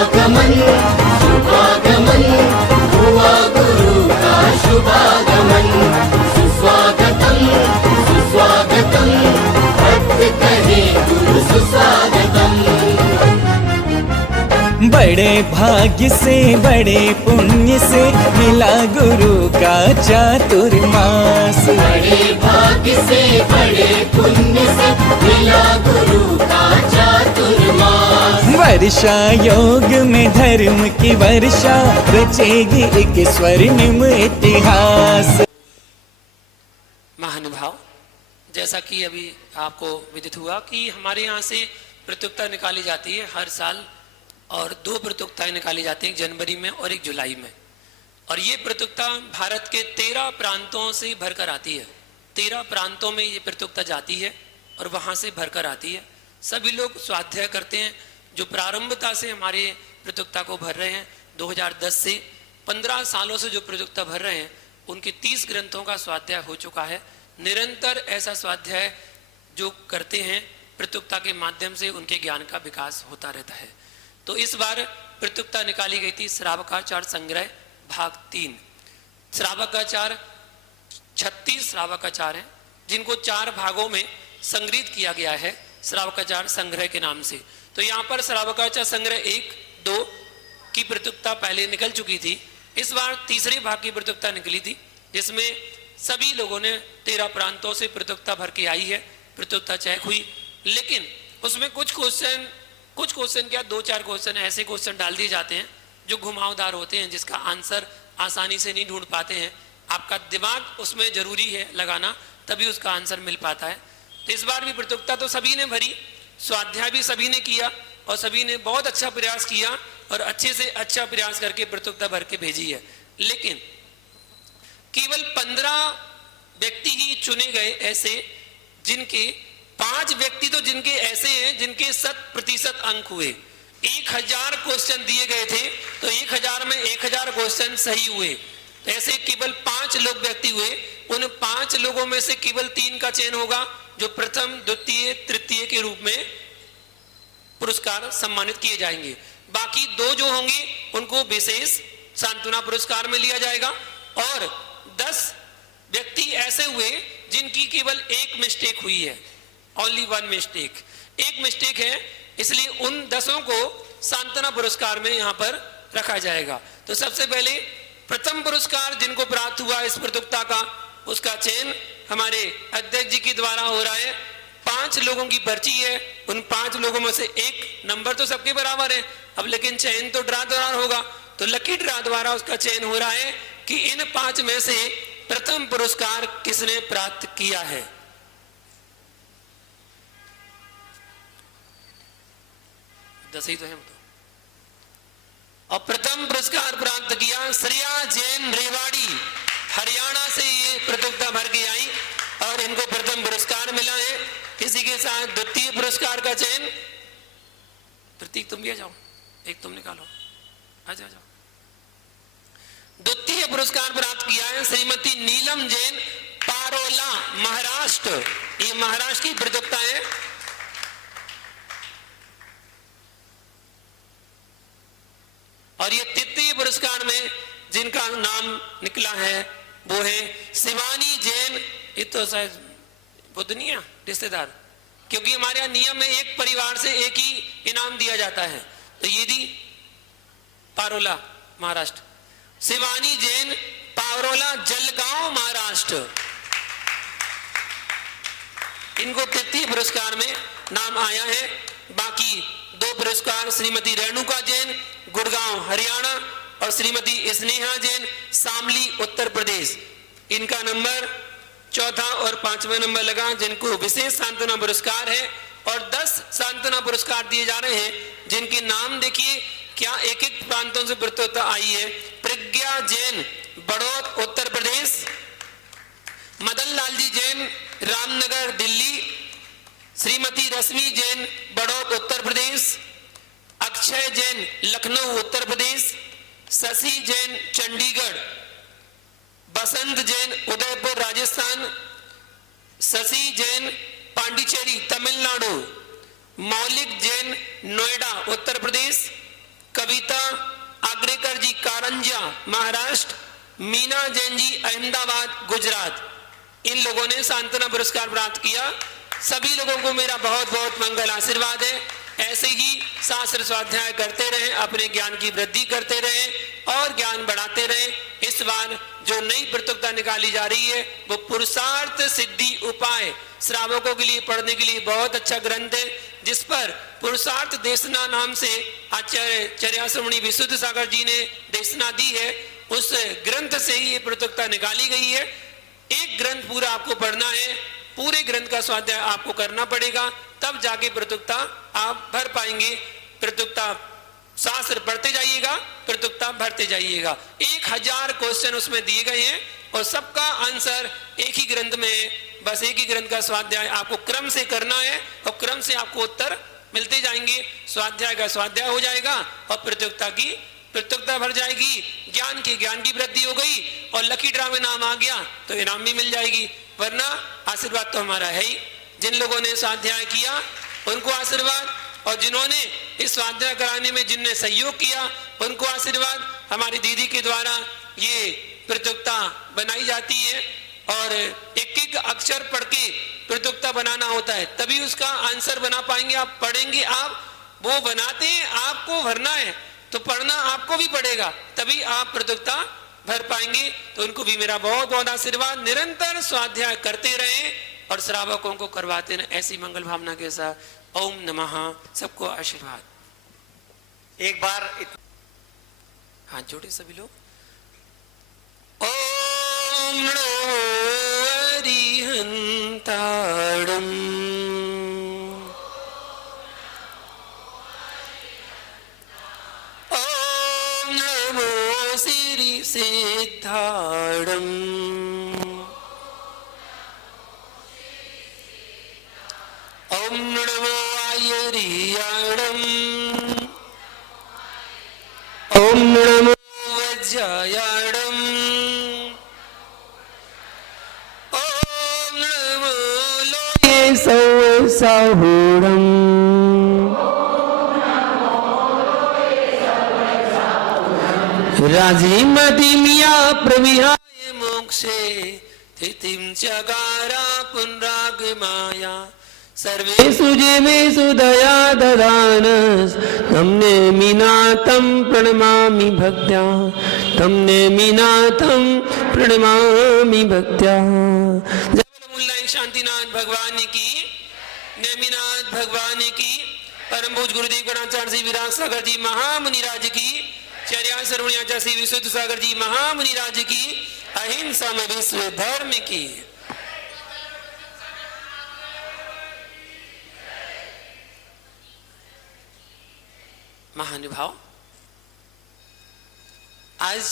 शुभागमन शुभागमन हुआ गुरु का शुभागमन। सुस्वागतम सुस्वागतम भक्त कहे गुरु सुस्वागतम। बड़े भाग्य से बड़े पुण्य से मिला गुरु का चातुर्मास। बड़े भाग्य से बड़े पुण्य से मिला गुरु का चातुर्मास। वर्षा योग में धर्म की वर्षा रचेगी एक स्वर्णिम इतिहास। महानुभाव, जैसा कि अभी आपको विदित हुआ कि हमारे यहाँ से प्रतियोगिता निकाली जाती है हर साल, और 2 प्रतियोगिताएं निकाली जाती हैं, एक जनवरी में और एक जुलाई में। और ये प्रतियोगिता भारत के 13 प्रांतों से भरकर आती है। 13 प्रांतों में ये प्रतियोगिता जाती है और वहाँ से भरकर आती है। सभी लोग स्वाध्याय करते हैं जो प्रारंभता से हमारे प्रतियोगिता को भर रहे हैं। 2010 से 15 सालों से जो प्रतियोगिता भर रहे हैं उनके 30 ग्रंथों का स्वाध्याय हो चुका है। निरंतर ऐसा स्वाध्याय जो करते हैं प्रतियोगिता के माध्यम से उनके ज्ञान का विकास होता रहता है। तो इस बार प्रतियोगिता निकाली गई थी श्रावकाचार संग्रह भाग 3। श्रावकाचार 36 श्रावकाचार हैं जिनको 4 भागों में संग्रहित किया गया है श्रावकाचार संग्रह के नाम से। तो यहाँ पर श्रावकाचार संग्रह 1, 2 की प्रतियोगिता पहले निकल चुकी थी। इस बार तीसरे भाग की प्रतियोगिता निकली थी जिसमें सभी लोगों ने 13 प्रांतों से प्रतियोगिता भर के आई है। प्रतियोगिता चेक हुई, लेकिन उसमें कुछ क्वेश्चन क्या 2-4 क्वेश्चन ऐसे क्वेश्चन डाल दिए जाते हैं जो घुमावदार होते हैं, जिसका आंसर आसानी से नहीं ढूंढ पाते हैं। आपका दिमाग उसमें जरूरी है लगाना, तभी उसका आंसर मिल पाता है। तो इस बार भी प्रतियोगिता तो सभी ने भरी, स्वाध्याय भी सभी ने किया और सभी ने बहुत अच्छा प्रयास किया और अच्छे से अच्छा प्रयास करके प्रतियोगिता भर के भेजी है। लेकिन केवल 15 व्यक्ति ही चुने गए ऐसे जिनके 5 व्यक्ति तो जिनके ऐसे हैं जिनके 100% अंक हुए। 1000 क्वेश्चन दिए गए थे तो 1000 में 1000 क्वेश्चन सही हुए। तो ऐसे केवल 5 लोग व्यक्ति हुए। उन 5 लोगों में से केवल 3 का चयन होगा जो प्रथम, द्वितीय, तृतीय के रूप में पुरस्कार सम्मानित किए जाएंगे। बाकी 2 जो होंगे उनको विशेष सांत्वना पुरस्कार में लिया जाएगा। और 10 व्यक्ति ऐसे हुए जिनकी केवल 1 मिस्टेक हुई है, ओनली 1 मिस्टेक, 1 मिस्टेक है, इसलिए उन 10 को सांत्वना पुरस्कार में यहां पर रखा जाएगा। तो सबसे पहले प्रथम पुरस्कार जिनको प्राप्त हुआ इस प्रतियोगिता का, उसका चयन हमारे अध्यक्ष जी के द्वारा हो रहा है। 5 लोगों की पर्ची है, उन 5 लोगों में से 1 नंबर तो सबके बराबर है अब, लेकिन चयन तो ड्रा द्वारा होगा। तो लकी ड्रा द्वारा उसका चयन हो रहा है कि इन 5 में से प्रथम पुरस्कार किसने प्राप्त किया है। दस ही तो है तो। और प्रथम पुरस्कार प्राप्त किया श्रेया जैन रेवाड़ी, हरियाणा से ये प्रतियोगिता भर के आई और इनको प्रथम पुरस्कार मिला है। इसी के साथ द्वितीय पुरस्कार का चयन, प्रतीक तुम भी आ जाओ, एक तुम निकालो, आ जाओ। द्वितीय पुरस्कार प्राप्त किया है श्रीमती नीलम जैन, पारोला, महाराष्ट्र। ये महाराष्ट्र की प्रतियोगिता है। और ये तृतीय पुरस्कार में जिनका नाम निकला है वो है शिवानी जैन। ये तो शायद बुद्धनिया रिश्तेदार, क्योंकि हमारे यहाँ नियम में एक परिवार से एक ही इनाम दिया जाता है। तो ये दी पारोला, महाराष्ट्र। शिवानी जैन, पारोला, जलगांव, महाराष्ट्र। इनको तृतीय पुरस्कार में नाम आया है। बाकी 2 पुरस्कार श्रीमती रेणुका जैन, गुड़गांव, हरियाणा, और श्रीमती स्नेहा जैन, शामली, उत्तर प्रदेश। इनका नंबर 4था और 5वां नंबर लगा, जिनको विशेष सांत्वना पुरस्कार है। और 10 सांत्वना पुरस्कार दिए जा रहे हैं जिनके नाम देखिए क्या एक प्रांतों से प्रतियोगिता आई है। प्रज्ञा जैन, बड़ौद, उत्तर प्रदेश। मदन लाल जी जैन, रामनगर, दिल्ली। श्रीमती रश्मि जैन, बड़ौद, उत्तर प्रदेश। अक्षय जैन, लखनऊ, उत्तर प्रदेश। शशि जैन, चंडीगढ़। बसंत जैन, उदयपुर, राजस्थान। शशि जैन, पांडिचेरी, तमिलनाडु। मौलिक जैन, नोएडा, उत्तर प्रदेश। कविता आग्रेकर जी कारंजा महाराष्ट्र, मीना जैन जी अहमदाबाद गुजरात, इन लोगों ने सांत्वना पुरस्कार प्राप्त किया। सभी लोगों को मेरा बहुत बहुत मंगल आशीर्वाद है। ऐसे ही शास्त्र स्वाध्याय करते रहें, अपने ज्ञान की वृद्धि करते रहें और ज्ञान बढ़ाते रहें। इस बार जो नई प्रतियोगिता निकाली जा रही है वो पुरुषार्थ सिद्धि उपाय श्रावकों के लिए पढ़ने के लिए बहुत अच्छा ग्रंथ है, जिस पर पुरुषार्थ देशना नाम से आचार्य चर्याश्रमणी विशुद्ध सागर जी ने देशना दी है। उस ग्रंथ से ही ये प्रतियोगिता निकाली गई है। एक ग्रंथ पूरा आपको पढ़ना है, पूरे ग्रंथ का स्वाध्याय आपको करना पड़ेगा, तब जाके प्रतियोगिता आप भर पाएंगे। प्रतियोगिता शास्त्र पढ़ते जाइएगा, प्रतियोगिता भरते जाइएगा। 1000 क्वेश्चन उसमें दिए गए हैं और सबका आंसर एक ही ग्रंथ में है। बस एक ही ग्रंथ का स्वाध्याय आपको क्रम से करना है और क्रम से आपको उत्तर मिलते जाएंगे। स्वाध्याय का स्वाध्याय हो जाएगा और प्रतियोगिता की प्रतियोगिता भर जाएगी। ज्ञान की वृद्धि हो गई और लकी ड्रा में नाम आ गया तो इनाम भी मिल जाएगी, वरना आशीर्वाद तो हमारा है ही। जिन लोगों ने स्वाध्याय किया उनको आशीर्वाद, और जिन्होंने इस स्वाध्याय कराने में जिनने सहयोग किया उनको आशीर्वाद। हमारी दीदी के द्वारा ये प्रतियोगिता बनाई जाती है और एक एक अक्षर पढ़ के प्रतियोगिता बनाना होता है, तभी उसका आंसर बना पाएंगे। आप पढ़ेंगे, आप वो बनाते हैं, आपको भरना है तो पढ़ना आपको भी पड़ेगा, तभी आप प्रतियोगिता भर पाएंगे। तो उनको भी मेरा बहुत बहुत आशीर्वाद। निरंतर स्वाध्याय करते रहें और श्रावकों को करवाते रहें, ऐसी मंगल भावना के साथ। ओम नमः। सबको आशीर्वाद। एक बार हाथ जोड़े सभी लोग। ओम नमो अरिहंताणं, ओम नमो श्री सिद्धाणं, ओम नमो आयर्याणं, ओम नमो वज्रायाणं, ओम नमो लोये सौसाहुणं, राजीमतिमिया प्रविहाय मोक्षे स्थितिं चकारा पुनरागमाया। सर्वेषु जीवेषु दया ददानस्, तम्ने मीनाथं प्रणमामि भक्त्या, तम्ने मीनाथं प्रणमामि भक्त्या। जय मुल्ला शांतिनाथ भगवान की, नेमिनाथ भगवान की, परम पूज्य गुरुदेव गणाचार्य श्री विराट सागर जी महामुनि राज की, चर्या सर्वण्याचार्य श्री विशुद्ध सागर जी महामुनि राज की, अहिंसा में विश्व धर्म की। महानुभाव, आज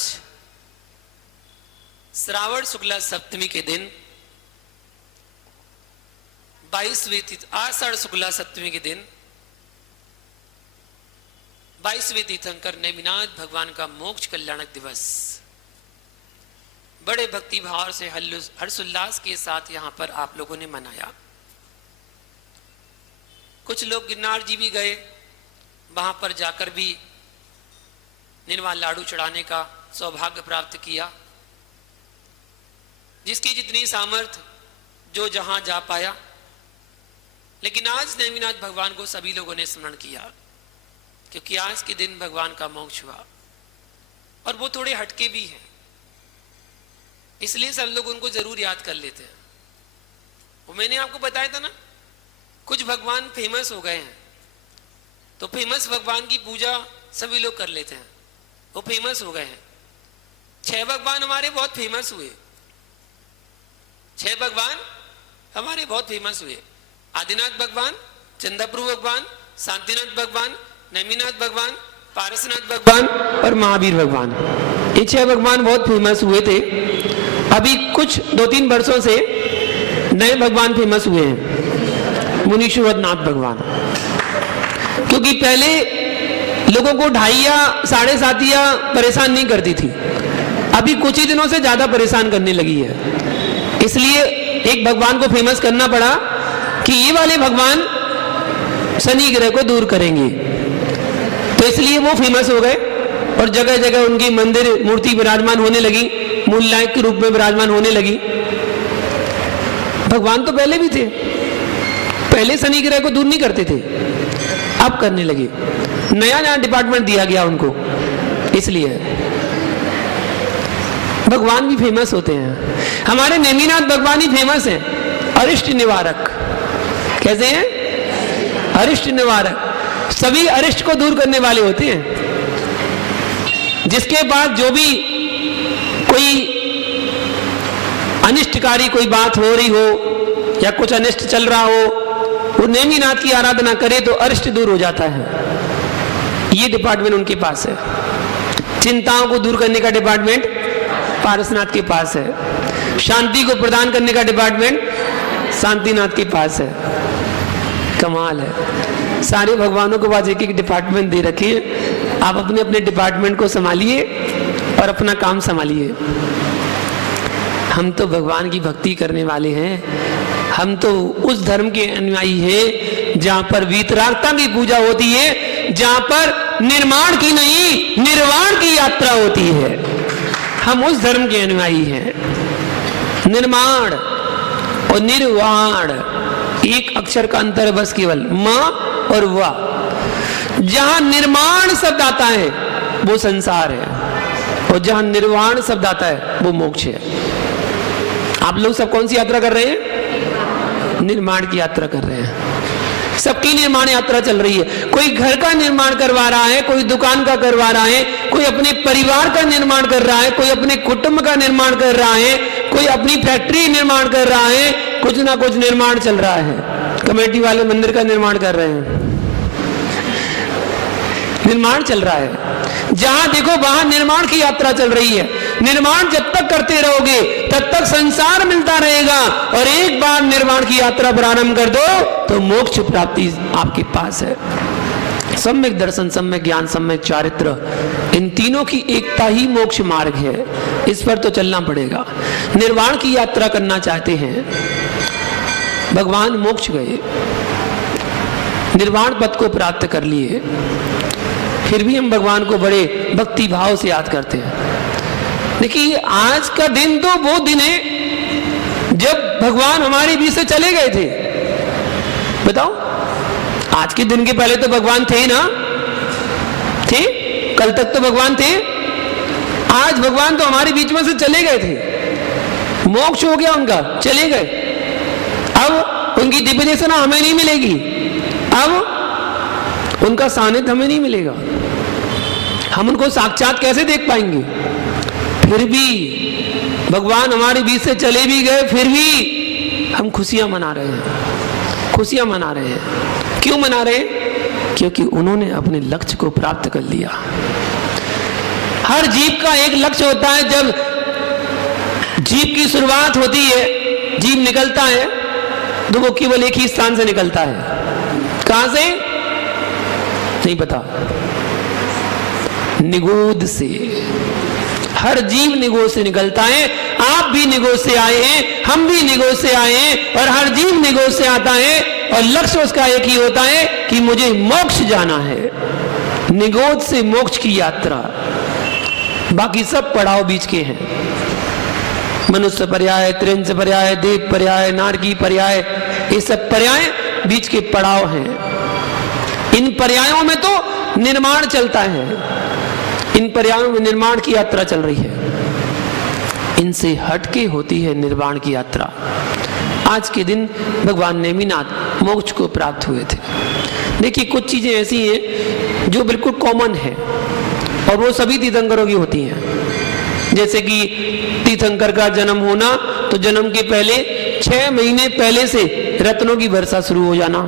श्रावण शुक्ला सप्तमी के दिन 22वें तिथि, आषाढ़ शुक्ला सप्तमी के दिन 22वें तीर्थंकर नेमिनाथ भगवान का मोक्ष कल्याणक दिवस बड़े भक्ति भाव से हर्षोल्लास के साथ यहां पर आप लोगों ने मनाया। कुछ लोग गिरनार जी भी गए, वहां पर जाकर भी निर्वाल लाडू चढ़ाने का सौभाग्य प्राप्त किया। जिसकी जितनी सामर्थ्य, जो जहां जा पाया। लेकिन आज नेमिनाथ भगवान को सभी लोगों ने स्मरण किया, क्योंकि आज के दिन भगवान का मोक्ष हुआ और वो थोड़े हटके भी हैं, इसलिए सब लोग उनको जरूर याद कर लेते हैं। वो मैंने आपको बताया था ना, कुछ भगवान फेमस हो गए हैं तो फेमस भगवान की पूजा सभी लोग कर लेते हैं, वो फेमस हो गए हैं। 6 भगवान हमारे बहुत फेमस हुए, 6 भगवान हमारे बहुत फेमस हुए। आदिनाथ भगवान, चंद्रप्रभु भगवान, शांतिनाथ भगवान, नेमिनाथ भगवान, पारसनाथ भगवान और महावीर भगवान, ये 6 भगवान बहुत फेमस हुए थे। अभी कुछ 2-3 वर्षों से नए भगवान फेमस हुए हैं, मुनीश्वरनाथ भगवान। क्योंकि पहले लोगों को 2.5 या 7.5 परेशान नहीं करती थी, अभी कुछ ही दिनों से ज्यादा परेशान करने लगी है। इसलिए एक भगवान को फेमस करना पड़ा कि ये वाले भगवान शनि ग्रह को दूर करेंगे। तो इसलिए वो फेमस हो गए और जगह जगह उनकी मंदिर मूर्ति विराजमान होने लगी, मूलनायक के रूप में विराजमान होने लगी। भगवान तो पहले भी थे, पहले शनि ग्रह को दूर नहीं करते थे, अब करने लगे, नया नया डिपार्टमेंट दिया गया उनको, इसलिए भगवान भी फेमस होते हैं। हमारे नेमिनाथ भगवान ही फेमस हैं, अरिष्ट निवारक। कैसे हैं? अरिष्ट निवारक, सभी अरिष्ट को दूर करने वाले होते हैं। जिसके पास जो भी कोई अनिष्टकारी कोई बात हो रही हो या कुछ अनिष्ट चल रहा हो, वो नेमिनाथ की आराधना करे तो अरिष्ट दूर हो जाता है। ये डिपार्टमेंट उनके पास है। चिंताओं को दूर करने का डिपार्टमेंट पारसनाथ के पास है। शांति को प्रदान करने का डिपार्टमेंट शांतिनाथ के पास है। कमाल है, सारे भगवानों के पास एक एक डिपार्टमेंट दे रखे हैं। आप अपने अपने डिपार्टमेंट को संभालिए और अपना काम संभालिए। हम तो भगवान की भक्ति करने वाले हैं, हम तो उस धर्म के अनुयायी हैं जहां पर वीतरागता की पूजा होती है, जहां पर निर्माण की नहीं निर्वाण की यात्रा होती है। हम उस धर्म के अनुयायी हैं। निर्माण और निर्वाण एक अक्षर का अंतर है बस, केवल म और वा। जहां निर्माण शब्द आता है वो संसार है, और जहां निर्वाण शब्द आता है वो मोक्ष है। आप लोग सब कौन सी यात्रा कर रहे हैं? निर्माण की यात्रा कर रहे हैं। सबकी निर्माण यात्रा चल रही है। कोई घर का निर्माण करवा रहा है, कोई दुकान का करवा रहा है, कोई अपने परिवार का निर्माण कर रहा है, कोई अपने कुटुंब का निर्माण कर रहा है, कोई अपनी फैक्ट्री निर्माण कर रहा है। कुछ ना कुछ निर्माण चल रहा है। कमेटी वाले मंदिर का निर्माण कर रहे हैं, निर्माण चल रहा है। जहां देखो वहां निर्माण की यात्रा चल रही है। निर्माण जब तक करते रहोगे तब तक संसार मिलता रहेगा, और एक बार निर्माण की यात्रा प्रारंभ कर दो तो मोक्ष प्राप्ति आपके पास है। सम्यक दर्शन, सम्यक ज्ञान, सम्यक चारित्र, इन तीनों की एकता ही मोक्ष मार्ग है। इस पर तो चलना पड़ेगा। निर्वाण की यात्रा करना चाहते हैं, भगवान मोक्ष गए, निर्वाण पद को प्राप्त कर लिए, फिर भी हम भगवान को बड़े भक्ति भाव से याद करते हैं। देखिए आज का दिन तो वो दिन है जब भगवान हमारे बीच से चले गए थे। बताओ, आज के दिन के पहले तो भगवान थे ना? थे? कल तक तो भगवान थे। आज भगवान तो हमारे बीच में से चले गए थे, मोक्ष हो गया उनका, चले गए। अब उनकी दिव्य दर्शन हमें नहीं मिलेगी, अब उनका सानिध्य हमें नहीं मिलेगा। हम उनको साक्षात कैसे देख पाएंगे? फिर भी भगवान हमारे बीच से चले भी गए, फिर भी हम खुशियां मना रहे हैं, खुशियां मना रहे हैं। क्यों मना रहे हैं? क्योंकि उन्होंने अपने लक्ष्य को प्राप्त कर लिया। हर जीव का एक लक्ष्य होता है। जब जीव की शुरुआत होती है, जीव निकलता है, तो वो केवल एक ही स्थान से निकलता है। कहां से? नहीं पता। निगोद से। हर जीव निगोद से निकलता है। आप भी निगोद से आए हैं, हम भी निगोद से आए हैं, और हर जीव निगोद से आता है, और लक्ष्य उसका एक ही होता है कि मुझे मोक्ष जाना है। निगोद से मोक्ष की यात्रा। बाकी सब पड़ाव बीच के हैं। मनुष्य पर्याय, त्रिंस पर्याय, देव पर्याय, नारकी पर्याय, ये सब पर्याय बीच के पड़ाव हैं। इन पर्यायों में तो निर्माण चलता है, इन पर्यायों में निर्माण की यात्रा चल रही है। इनसे हटके होती है निर्वाण की यात्रा। आज के दिन भगवान नेमिनाथ मोक्ष को प्राप्त हुए थे। देखिए कुछ चीजें ऐसी हैं जो बिल्कुल कॉमन है, और वो सभी तीर्थंकरों की होती हैं। जैसे कि तीर्थंकर का जन्म होना, तो जन्म के पहले 6 महीने पहले से रत्नों की वर्षा शुरू हो जाना।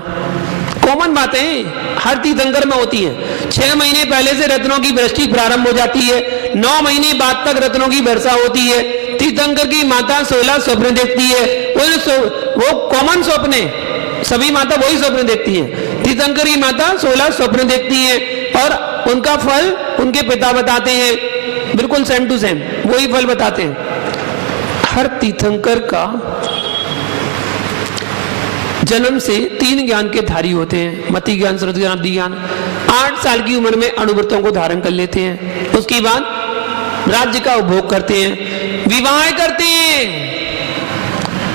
कॉमन बातें हर तीर्थंकर में होती है। 6 महीने पहले से रत्नों की वृष्टि प्रारंभ हो जाती है। 9 महीने बाद तक रत्नों की वर्षा होती है। तीर्थंकर की माता 16 स्वप्न देखती है। वो कॉमन स्वप्न, सभी माता वही स्वप्न देखती है। तीर्थंकर की माता 16 स्वप्न देखती है, और उनका फल उनके पिता बताते हैं। बिल्कुल सेम टू सेम वही फल बताते हैं। हर तीर्थंकर का जन्म से 3 ज्ञान के धारी होते हैं। मति ज्ञान, श्रुति ज्ञान, बुद्धि ज्ञान। 8 साल की उम्र में अणुव्रतों को धारण कर लेते हैं। उसके बाद राज्य का उपभोग करते हैं, विवाह करते हैं।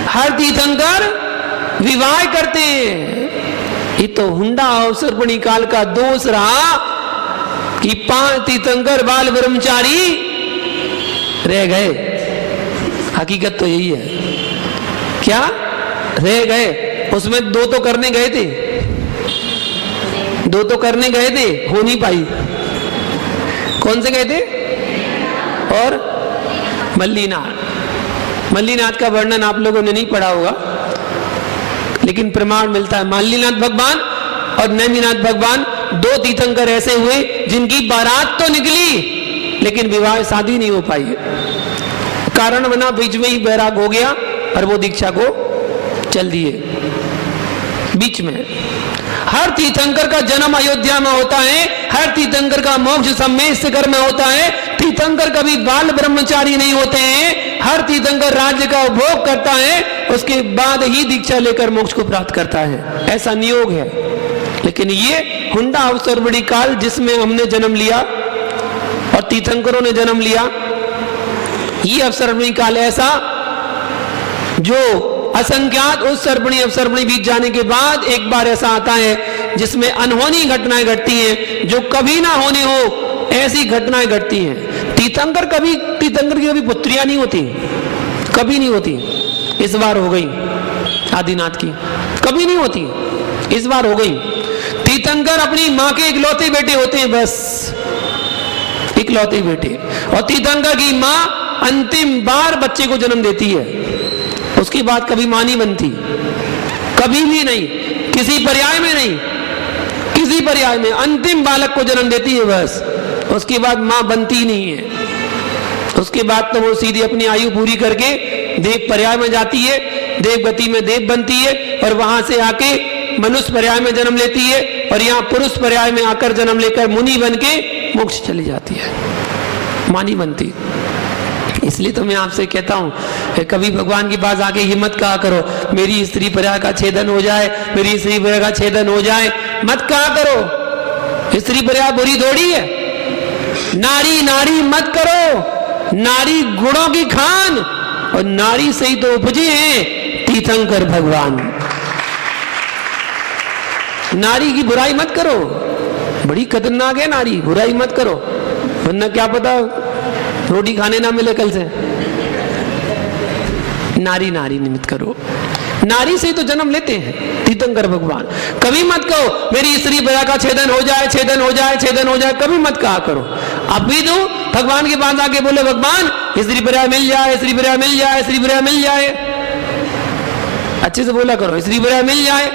हर तीर्थंकर विवाह करते हैं। ये तो हुंडा अवसर्पणी काल का दोष रहा कि 5 तीर्थंकर बाल ब्रह्मचारी रह गए। हकीकत तो यही है। क्या रह गए? उसमें 2 तो करने गए थे, 2 तो करने गए थे, हो नहीं पाई। कौन से गए थे? और मल्लीनाथ। मल्लीनाथ का वर्णन आप लोगों ने नहीं पढ़ा होगा, लेकिन प्रमाण मिलता है। मल्लीनाथ भगवान और नेमिनाथ भगवान 2 तीर्थंकर ऐसे हुए जिनकी बारात तो निकली लेकिन विवाह शादी नहीं हो पाई है। कारण बना बीच में ही बैराग हो गया और वो दीक्षा को चल दिए बीच में। हर तीर्थंकर का जन्म अयोध्या में होता है, हर तीर्थंकर का मोक्ष सम्मेद शिखर में होता है। तीर्थंकर कभी बाल ब्रह्मचारी नहीं होते हैं। हर तीर्थंकर राज्य का उपभोग करता है, उसके बाद ही दीक्षा लेकर मोक्ष को प्राप्त करता है, ऐसा नियोग है। लेकिन ये हुंडा अवसर्पणी काल जिसमें हमने जन्म लिया और तीर्थंकरों ने जन्म लिया, ये अवसर्पणी काल ऐसा जो असंख्यात उस सर्पणी अवसर्पणी बीत जाने के बाद एक बार ऐसा आता है जिसमें अनहोनी घटनाएं घटती हैं, जो कभी ना होने हो ऐसी घटनाएं घटती हैं। तीर्थंकर की कभी पुत्रियां नहीं होती, कभी नहीं होती। इस बार हो गई आदिनाथ की, कभी नहीं होती, इस बार हो गई। तीर्थंकर अपनी मां के इकलौते बेटे होते हैं, बस इकलौते बेटे। और तीर्थंकर की मां अंतिम बार बच्चे को जन्म देती है, उसके बाद कभी मां नहीं बनती, कभी भी नहीं, किसी पर्याय में नहीं, किसी पर्याय में अंतिम बालक को जन्म देती है बस। उसके बाद मां बनती नहीं है। उसके बाद तो वो सीधी अपनी आयु पूरी करके देव पर्याय में जाती है, देव गति में देव बनती है और वहां से आके मनुष्य पर्याय में जन्म लेती है और यहाँ पुरुष पर्याय में आकर जन्म लेकर मुनि बन के मोक्ष चली जाती है, मां नहीं बनती। इसलिए तो मैं आपसे कहता हूं, कभी भगवान के पास आके हिम्मत कहा करो मेरी स्त्री पर्याय का छेदन हो जाए, मेरी स्त्री पर्याय का छेदन हो जाए, मत कहा करो। स्त्री पर्याय बुरी थोड़ी है। नारी नारी मत करो, नारी गुणों की खान, और नारी से ही तो उपजे हैं तीर्थंकर भगवान। नारी की बुराई मत करो, बड़ी खतरनाक है नारी, बुराई मत करो, वरना क्या पता रोटी खाने ना मिले कल से। नारी नारी निमित्त करो, नारी से ही तो जन्म लेते हैं तीर्थंकर भगवान। कभी मत कहो मेरी स्त्री पर्याय का छेदन हो जाए, छेदन हो जाए, छेदन हो जाए, कभी मत कहा करो। अब भी तो भगवान के पास आके बोले भगवान स्त्री पर्याय मिल जाए, स्त्री पर्याय मिल जाए, स्त्री पर्याय मिल जाए, अच्छे से बोला करो, स्त्री पर्याय मिल जाए।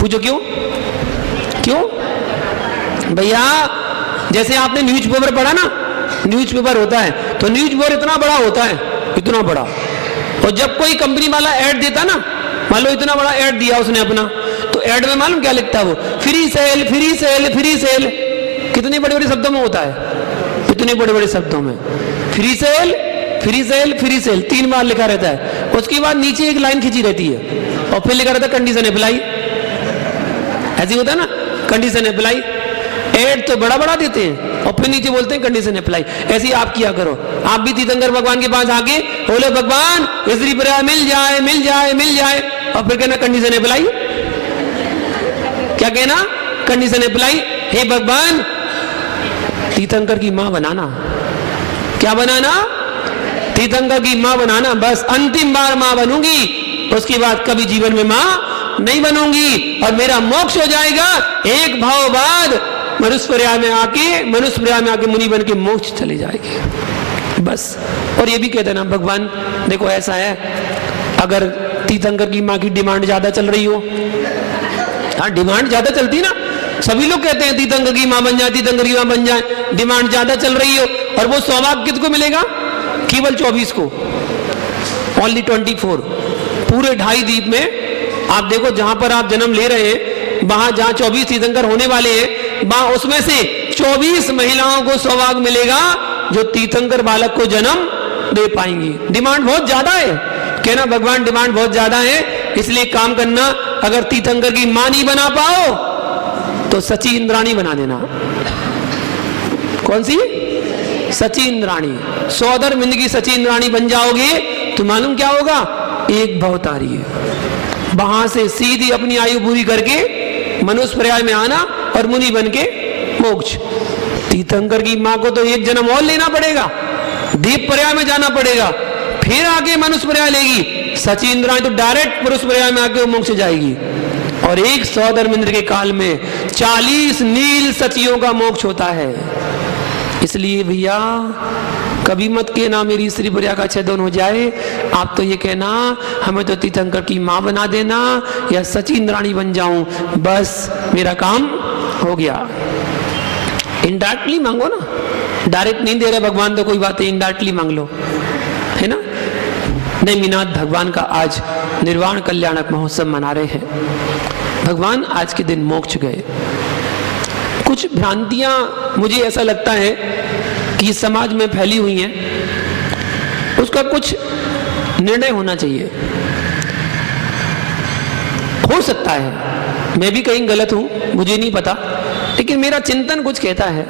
पूछो क्यों? क्यों भैया? जैसे आपने न्यूज़पेपर पढ़ा ना, न्यूज़पेपर होता है तो न्यूज़पेपर इतना बड़ा होता है, इतना बड़ा, और जब कोई कंपनी वाला ऐड देता ना, मान लो इतना बड़ा ऐड दिया उसने अपना, तो ऐड में मालूम क्या लिखता है वो? Free sale, free sale, free sale. कितने बड़े बड़े शब्दों में होता है, इतने बड़े बड़े शब्दों में free sale, free sale, free sale 3 बार लिखा रहता है। उसके बाद नीचे एक लाइन खींची रहती है और फिर लिखा रहता है कंडीशन अप्लाई। ऐसे होता है ना, कंडीशन अप्लाई। ऐड तो बड़ा बड़ा देते हैं और फिर नीचे बोलते हैं कंडीशन अप्लाई। ऐसे ही आप किया करो। आप भी तीर्थंकर भगवान के पास आके बोले भगवान स्त्री पर्याय मिल जाए, मिल जाए, मिल जाए, और फिर कहना कंडीशन अप्लाई। क्या कहना? Condition apply. हे भगवान तीर्थंकर की मां बनाना। क्या बनाना? तीर्थंकर की मां बनाना। बस अंतिम बार मां बनूंगी, उसके बाद कभी जीवन में मां नहीं बनूंगी और मेरा मोक्ष हो जाएगा। एक भाव बाद मनुष्य पर्याय में आके मुनि बन के मोक्ष चले जाएंगे बस। और ये भी कहते ना भगवान देखो ऐसा है, अगर तीर्थंकर की मां की डिमांड ज्यादा चल रही हो, हाँ डिमांड ज्यादा चलती ना, सभी लोग कहते हैं तीर्थंकर की मां बन जाए, तीर्थंकर की मां बन जाए, डिमांड ज्यादा चल रही हो, और वो सौभाग्य किसको मिलेगा? केवल 24 को, ओनली 24। पूरे 2.5 द्वीप में आप देखो जहां पर आप जन्म ले रहे हैं, वहां जहां 24 तीर्थंकर होने वाले हैं, वहां उसमें से 24 महिलाओं को सौभाग्य मिलेगा जो तीर्थंकर बालक को जन्म दे पाएंगी। डिमांड बहुत ज्यादा है, कहना भगवान डिमांड बहुत ज्यादा है, इसलिए काम करना, अगर तीर्थंकर की मां नहीं बना पाओ तो सची इंद्राणी बना देना। कौन सी? सची इंद्राणी। 100 धर्म की सची इंद्राणी बन जाओगे तो मालूम क्या होगा? एक भवतारी है, वहां से सीधी अपनी आयु पूरी करके मनुष्य पर्याय में आना और मुनि बन के मोक्ष। तीर्थंकर की मां को तो एक जन्म और लेना पड़ेगा, दीप पर्याय में जाना पड़ेगा, फिर आगे मनुष्य पर्याय लेगी। सची इंद्राणी तो डायरेक्ट पुरुष पर्याय में आके वो मोक्ष जाएगी। और एक 100 धर्मेंद्र के काल में 40 नील सचियों का मोक्ष होता है। इसलिए भैया कभी मत कहना मेरी स्त्री पर्याय का छेदन हो जाए। आप तो ये कहना हमें तो तीर्थंकर की मां बना देना या सची इंद्राणी बन जाऊं, बस मेरा काम हो गया। इनडायरेक्टली मांगो ना, डायरेक्ट नहीं दे रहे भगवान तो कोई बात नहीं, इनडायरेक्टली मांग लो, है ना। नेमिनाथ भगवान का आज निर्वाण कल्याणक महोत्सव मना रहे हैं। भगवान आज के दिन मोक्ष गए। कुछ भ्रांतियां मुझे ऐसा लगता है कि समाज में फैली हुई हैं, उसका कुछ निर्णय होना चाहिए। हो सकता है मैं भी कहीं गलत हूं, मुझे नहीं पता, लेकिन मेरा चिंतन कुछ कहता है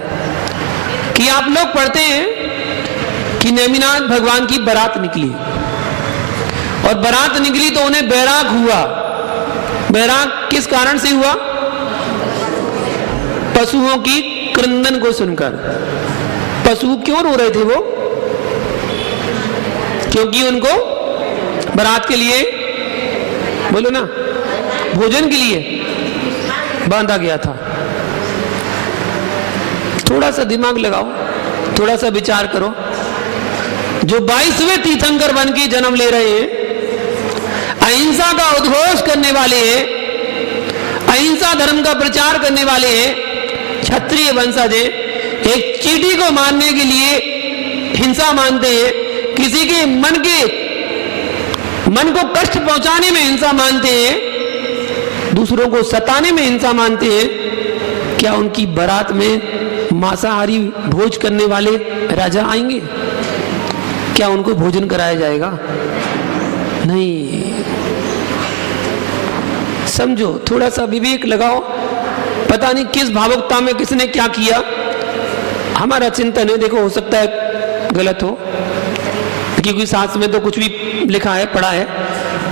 कि आप लोग पढ़ते हैं कि नेमिनाथ भगवान की बारात निकली और बारात निकली तो उन्हें बैराग हुआ। बैराग किस कारण से हुआ? पशुओं की क्रंदन को सुनकर। पशु क्यों रो रहे थे वो? क्योंकि उनको बारात के लिए, बोलो ना, भोजन के लिए बांधा गया था। थोड़ा सा दिमाग लगाओ, थोड़ा सा विचार करो। जो 22वें तीर्थंकर बन के जन्म ले रहे हैं, अहिंसा का उद्घोष करने वाले हैं, अहिंसा धर्म का प्रचार करने वाले हैं, क्षत्रिय वंशज हैं, एक चींटी को मारने के लिए हिंसा मानते हैं, किसी के मन को कष्ट पहुंचाने में हिंसा मानते हैं, दूसरों को सताने में हिंसा मानते हैं। क्या उनकी बारात में मांसाहारी भोज करने वाले राजा आएंगे? क्या उनको भोजन कराया जाएगा? नहीं। समझो, थोड़ा सा विवेक लगाओ। पता नहीं किस भावुकता में किसने क्या किया। हमारा चिंतन है, देखो हो सकता है गलत हो, क्योंकि शास्त्र में तो कुछ भी लिखा है, पढ़ा है,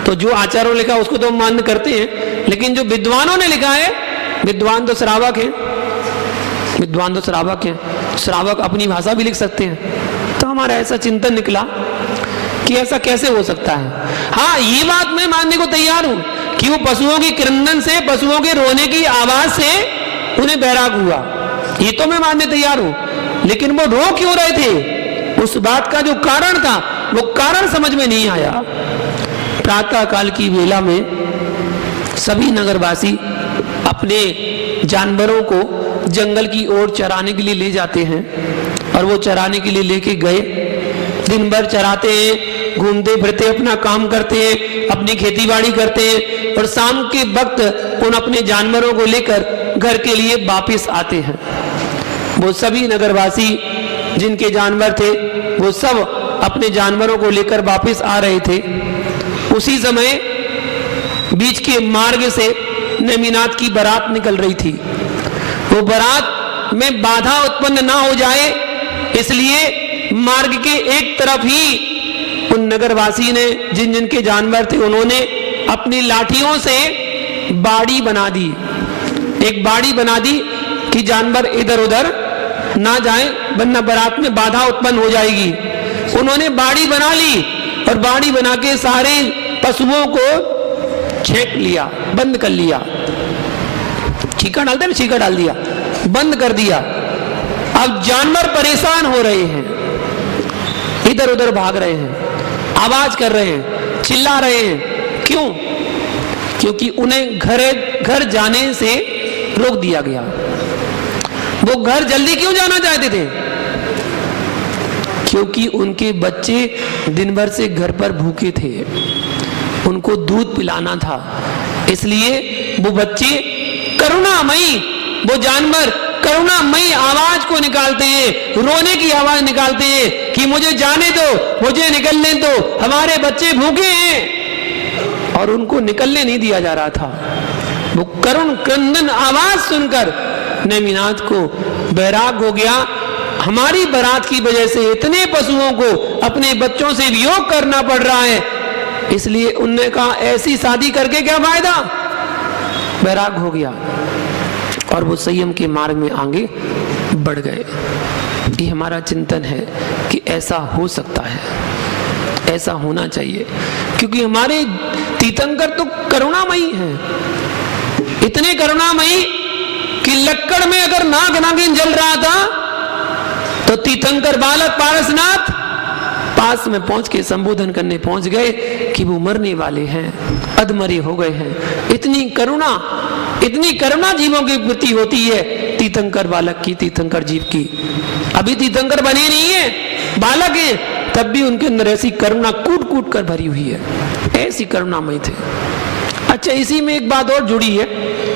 तो जो आचार्यों ने लिखा उसको तो हम मान्य करते हैं, लेकिन जो विद्वानों ने लिखा है, विद्वान तो श्रावक हैं, विद्वान तो श्रावक हैं, श्रावक अपनी भाषा भी लिख सकते हैं। तो हमारा ऐसा चिंतन निकला कि ऐसा कैसे हो सकता है। हाँ, ये बात मैं मानने को तैयार हूं कि वो पशुओं की क्रंदन से, पशुओं के रोने की आवाज से उन्हें बैराग हुआ, ये तो मैं मानने तैयार हूं। लेकिन वो रो क्यों रहे थे, उस बात का जो कारण था वो कारण समझ में नहीं आया। प्रातः काल की वेला में सभी नगरवासी अपने जानवरों को जंगल की ओर चराने के लिए ले जाते हैं, और वो चराने के लिए लेके गए। दिन भर चराते हैं, घूमते फिरते अपना काम करते हैं, अपनी खेतीबाड़ी करते हैं, और शाम के वक्त उन अपने जानवरों को लेकर घर के लिए वापस आते हैं। वो सभी नगरवासी जिनके जानवर थे वो सब अपने जानवरों को लेकर वापस आ रहे थे। उसी समय बीच के मार्ग से नेमिनाथ की बारात निकल रही थी। वो बारात में बाधा उत्पन्न ना हो जाए इसलिए मार्ग के एक तरफ ही उन नगरवासी ने, जिन जिन के जानवर थे, उन्होंने अपनी लाठियों से बाड़ी बना दी। एक बाड़ी बना दी कि जानवर इधर उधर ना जाए, वरना बारात में बाधा उत्पन्न हो जाएगी। उन्होंने बाड़ी बना ली और बाड़ी बना के सारे पशुओं को छेक लिया, बंद कर लिया। छीका डालते ना, छीका डाल दिया, बंद कर दिया। अब जानवर परेशान हो रहे हैं, इधर उधर भाग रहे हैं, आवाज कर रहे हैं, चिल्ला रहे हैं। क्यों? क्योंकि उन्हें घर जाने से रोक दिया गया। वो घर जल्दी क्यों जाना चाहते थे? क्योंकि उनके बच्चे दिन भर से घर पर भूखे थे, उनको दूध पिलाना था। इसलिए वो बच्चे करुणामयी, वो जानवर करुणामयी आवाज को निकालते हैं, रोने की आवाज निकालते हैं कि मुझे जाने दो, मुझे निकलने दो, हमारे बच्चे भूखे हैं। और उनको निकलने नहीं दिया जा रहा था। वो करुण क्रंदन आवाज सुनकर नेमिनाथ को बैराग हो गया। हमारी बारात की वजह से इतने पशुओं को अपने बच्चों से वियोग करना पड़ रहा है, इसलिए उनने कहा ऐसी शादी करके क्या फायदा। बैराग हो गया और वो संयम के मार्ग में आगे बढ़ गए। ये हमारा चिंतन है कि ऐसा हो सकता है, ऐसा होना चाहिए, क्योंकि हमारे तीर्थंकर तो करुणामयी हैं, इतने करुणामयी कि लक्कड़ में अगर नाग नागिन जल रहा था तो तीर्थंकर बालक पारसनाथ पास में पहुंच के संबोधन करने पहुंच गए कि वो मरने वाले हैं, अधमरे हो गए हैं। इतनी करुणा जीवों की प्रति होती है तीर्थंकर बालक की, तीर्थंकर जीव की। अभी तीर्थंकर बने नहीं है, बालक है, तब भी उनके अंदर ऐसी करुणा कूट कूट कर भरी हुई है, ऐसी करुणामय थे। अच्छा, इसी में एक बात और जुड़ी है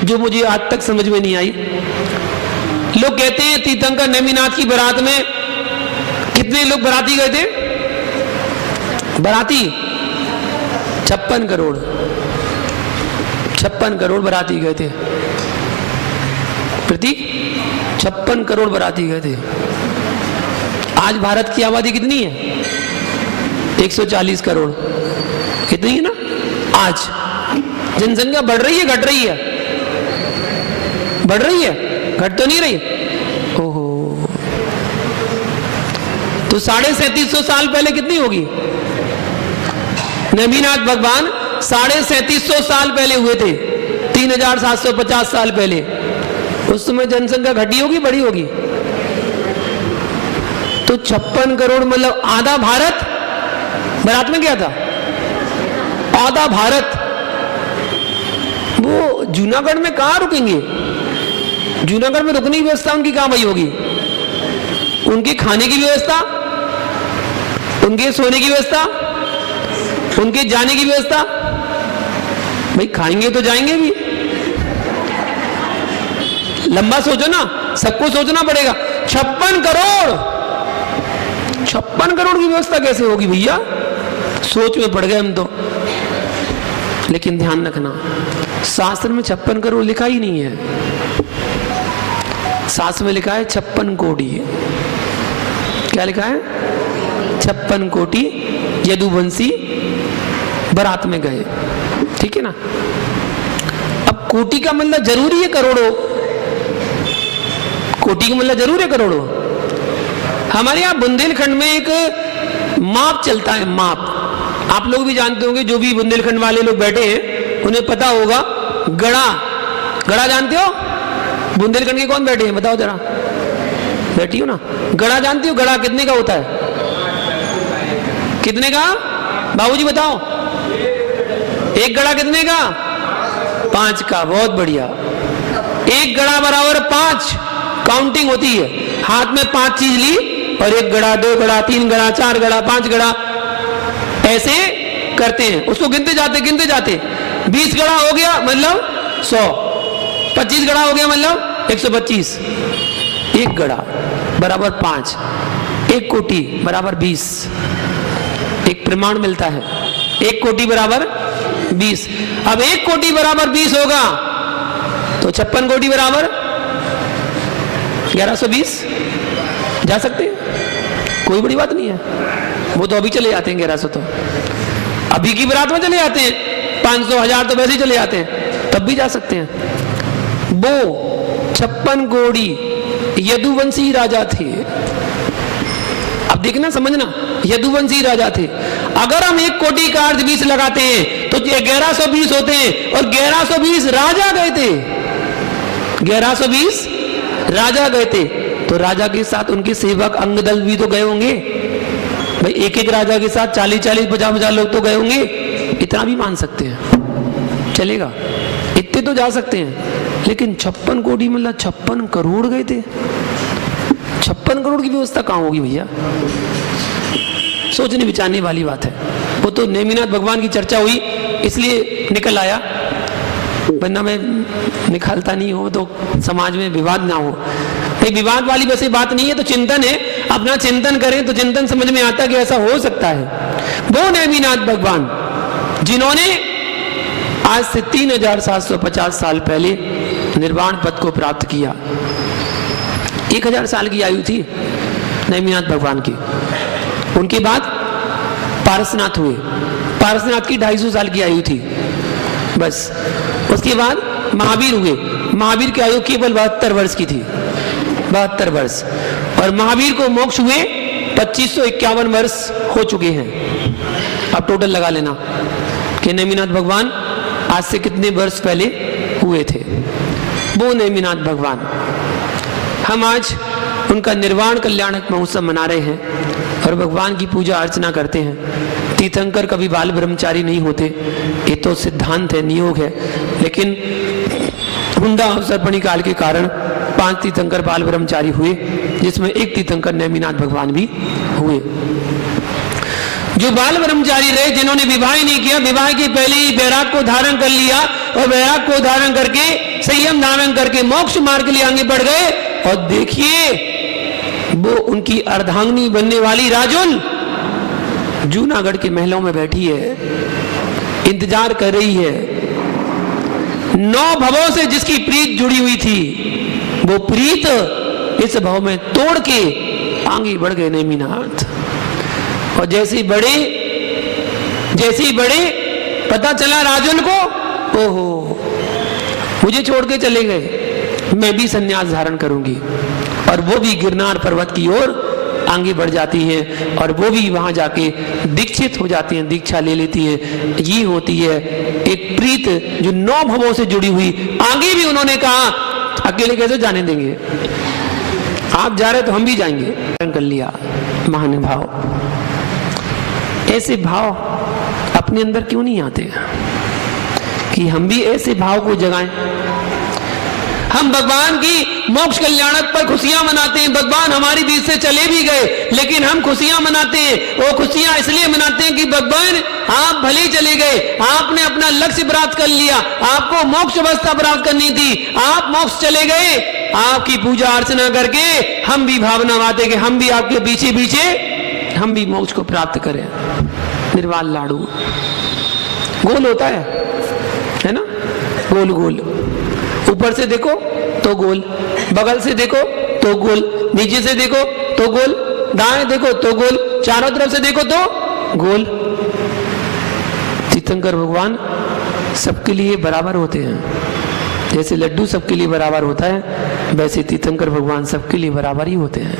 जो मुझे आज तक समझ में नहीं आई। लोग कहते हैं तीर्थंकर नेमिनाथ की बारात में कितने लोग बाराती गए थे? बाराती 56 करोड़, 56 करोड़ बाराती गए थे। प्रतीक, 56 करोड़ बाराती गए थे। आज भारत की आबादी कितनी है? 140 करोड़, इतनी है ना। आज जनसंख्या बढ़ रही है, घट रही है? बढ़ रही है, घट तो नहीं रही। ओहो, तो 3750 साल पहले कितनी होगी? नेमिनाथ भगवान 3750 साल पहले हुए थे, 3750 साल पहले। उस समय जनसंख्या घटी होगी, बढ़ी होगी? तो 56 करोड़ मतलब आधा भारत बारात में गया था, आधा भारत। वो जूनागढ़ में कहां रुकेंगे? जूनागढ़ में रुकने की व्यवस्था उनकी कहां भाई होगी? उनके खाने की व्यवस्था, उनके सोने की व्यवस्था, उनके जाने की व्यवस्था। भाई खाएंगे तो जाएंगे भी, लंबा सोचो ना, सबको सोचना पड़ेगा। 56 करोड़, 56 करोड़ की व्यवस्था कैसे होगी भैया? सोच में पड़ गए हम तो। लेकिन ध्यान रखना, शास्त्र में 56 करोड़ लिखा ही नहीं है, शास्त्र में लिखा है 56 कोटि। क्या लिखा है? 56 कोटि यदुवंशी बारात में गए, ठीक है ना। अब कोटि का मतलब जरूरी है करोड़ों, कोटि का मतलब जरूर है करोड़ों। हमारे यहाँ बुंदेलखंड में एक माप चलता है, माप। आप लोग भी जानते होंगे, जो भी बुंदेलखंड वाले लोग बैठे हैं उन्हें पता होगा। गड़ा, गड़ा जानते हो? बुंदेलखंड के कौन बैठे हैं बताओ जरा, बैठी हो ना। गड़ा जानती हो? गड़ा कितने का होता है? कितने का बाबूजी बताओ? एक गड़ा कितने का? 5 का। बहुत बढ़िया। एक गड़ा बराबर 5 काउंटिंग होती है। हाथ में 5 चीज ली और 1 गड़ा, 2 गड़ा, 3 गड़ा, 4 गड़ा, 5 गड़ा, ऐसे करते हैं। उसको गिनते जाते 20 गड़ा हो गया मतलब 100, 25 गड़ा हो गया मतलब 125। 1 गड़ा बराबर 5, 1 कोटि बराबर 20। एक प्रमाण मिलता है, 1 कोटि बराबर 20। अब 1 कोटि बराबर 20 होगा तो 56 कोटि बराबर 1120। जा सकते हैं, कोई बड़ी बात नहीं है। वो तो अभी चले जाते हैं 1100, तो अभी की बारात में चले जाते हैं। 500 1000 तो वैसे ही चले जाते हैं, तब भी जा सकते हैं। वो 56 कोटि यदुवंशी राजा थे। अब देखना, समझना, यदुवंशी राजा थे। अगर हम 1 कोटि का अर्थ 20 लगाते हैं तो 1120 होते हैं, और 1120 राजा गए थे। 1120 राजा गए थे, तो राजा के साथ उनके सेवक अंगदल भी तो गए होंगे भाई। एक राजा के साथ 40-40, 50-50 लोग तो गए होंगे। इतना भी मान सकते हैं, चलेगा, इतने तो जा सकते हैं। लेकिन 56 कोटि मतलब 56 करोड़ गए थे। 56 करोड़ की व्यवस्था कहां होगी भैया? सोचने विचारने वाली बात है। वो तो नेमिनाथ भगवान की चर्चा हुई इसलिए निकल आया, वरना मैं निकालता नहीं हो तो समाज में विवाद ना हो। एक विवाद वाली वैसे बात नहीं है, तो चिंतन है, अपना चिंतन करें तो चिंतन समझ में आता कि ऐसा हो सकता है। वो नेमिनाथ भगवान जिन्होंने आज से 3750 साल पहले निर्वाण पद को प्राप्त किया। 1000 साल की आयु थी नेमिनाथ भगवान की। उनके बाद पारसनाथ हुए, पारसनाथ की 250 साल की आयु थी बस। उसके बाद महावीर हुए, महावीर की आयु केवल 72 वर्ष की थी, 72 वर्ष। और महावीर को मोक्ष हुए 2551 वर्ष हो चुके हैं। अब टोटल लगा लेना कि नेमिनाथ भगवान आज से कितने वर्ष पहले हुए थे। वो नेमिनाथ भगवान, हम आज उनका निर्वाण कल्याणक महोत्सव मना रहे हैं और भगवान की पूजा अर्चना करते हैं। तीर्थंकर कभी बाल ब्रह्मचारी नहीं होते, ये तो सिद्धांत है, नियोग है। लेकिन हुंडा अवसर्पणी काल के कारण 5 तीर्थंकर बाल ब्रह्मचारी हुए, जिसमें एक तीर्थंकर नेमिनाथ भगवान भी हुए। जो बाल ब्रह्मचारी रहे, जिन्होंने विवाह ही नहीं किया, विवाह के पहले ही वैराग को धारण कर लिया और वैराग को धारण करके संयम धारण करके मोक्ष मार्ग के लिए आगे बढ़ गए। और देखिए वो उनकी अर्धांगिनी बनने वाली राजुल जूनागढ़ के महलों में बैठी है, इंतजार कर रही है। 9 भवों से जिसकी प्रीत जुड़ी हुई थी, वो प्रीत इस भव में तोड़ के आगे बढ़ गए नेमिनाथ। और जैसे ही बड़े पता चला राजुल को, ओहो मुझे छोड़ के चले गए, मैं भी संन्यास धारण करूंगी। और वो भी गिरनार पर्वत की ओर आगे बढ़ जाती हैं और वो भी वहां जाके दीक्षित हो जाती हैं, दीक्षा ले लेती है। ये होती है एक प्रीत जो 9 भवों से जुड़ी हुई। आगे भी उन्होंने कहा अकेले कैसे जाने देंगे, आप जा रहे तो हम भी जाएंगे, कर लिया। महानुभाव, ऐसे भाव अपने अंदर क्यों नहीं आते कि हम भी ऐसे भाव को जगाएं। हम भगवान की मोक्ष कल्याणक पर खुशियां मनाते हैं, भगवान हमारी बीच से चले भी गए, लेकिन हम खुशियां मनाते हैं। वो खुशियां इसलिए मनाते हैं कि भगवान आप भले चले गए, आपने अपना लक्ष्य प्राप्त कर लिया, आपको मोक्ष अवस्था प्राप्त करनी थी, आप मोक्ष चले गए। आपकी पूजा अर्चना करके हम भी भावना माते कि हम भी आपके पीछे पीछे हम भी मोक्ष को प्राप्त करें। निर्वाल लाडू गोल होता है ना, गोल गोल, ऊपर से देखो तो गोल, बगल से देखो तो गोल, नीचे से देखो तो गोल, दाएं देखो तो गोल, चारों तरफ से देखो तो गोल। तीर्थंकर भगवान सबके लिए बराबर होते हैं। जैसे लड्डू सबके लिए बराबर होता है, वैसे तीर्थंकर भगवान सबके लिए बराबर ही होते हैं।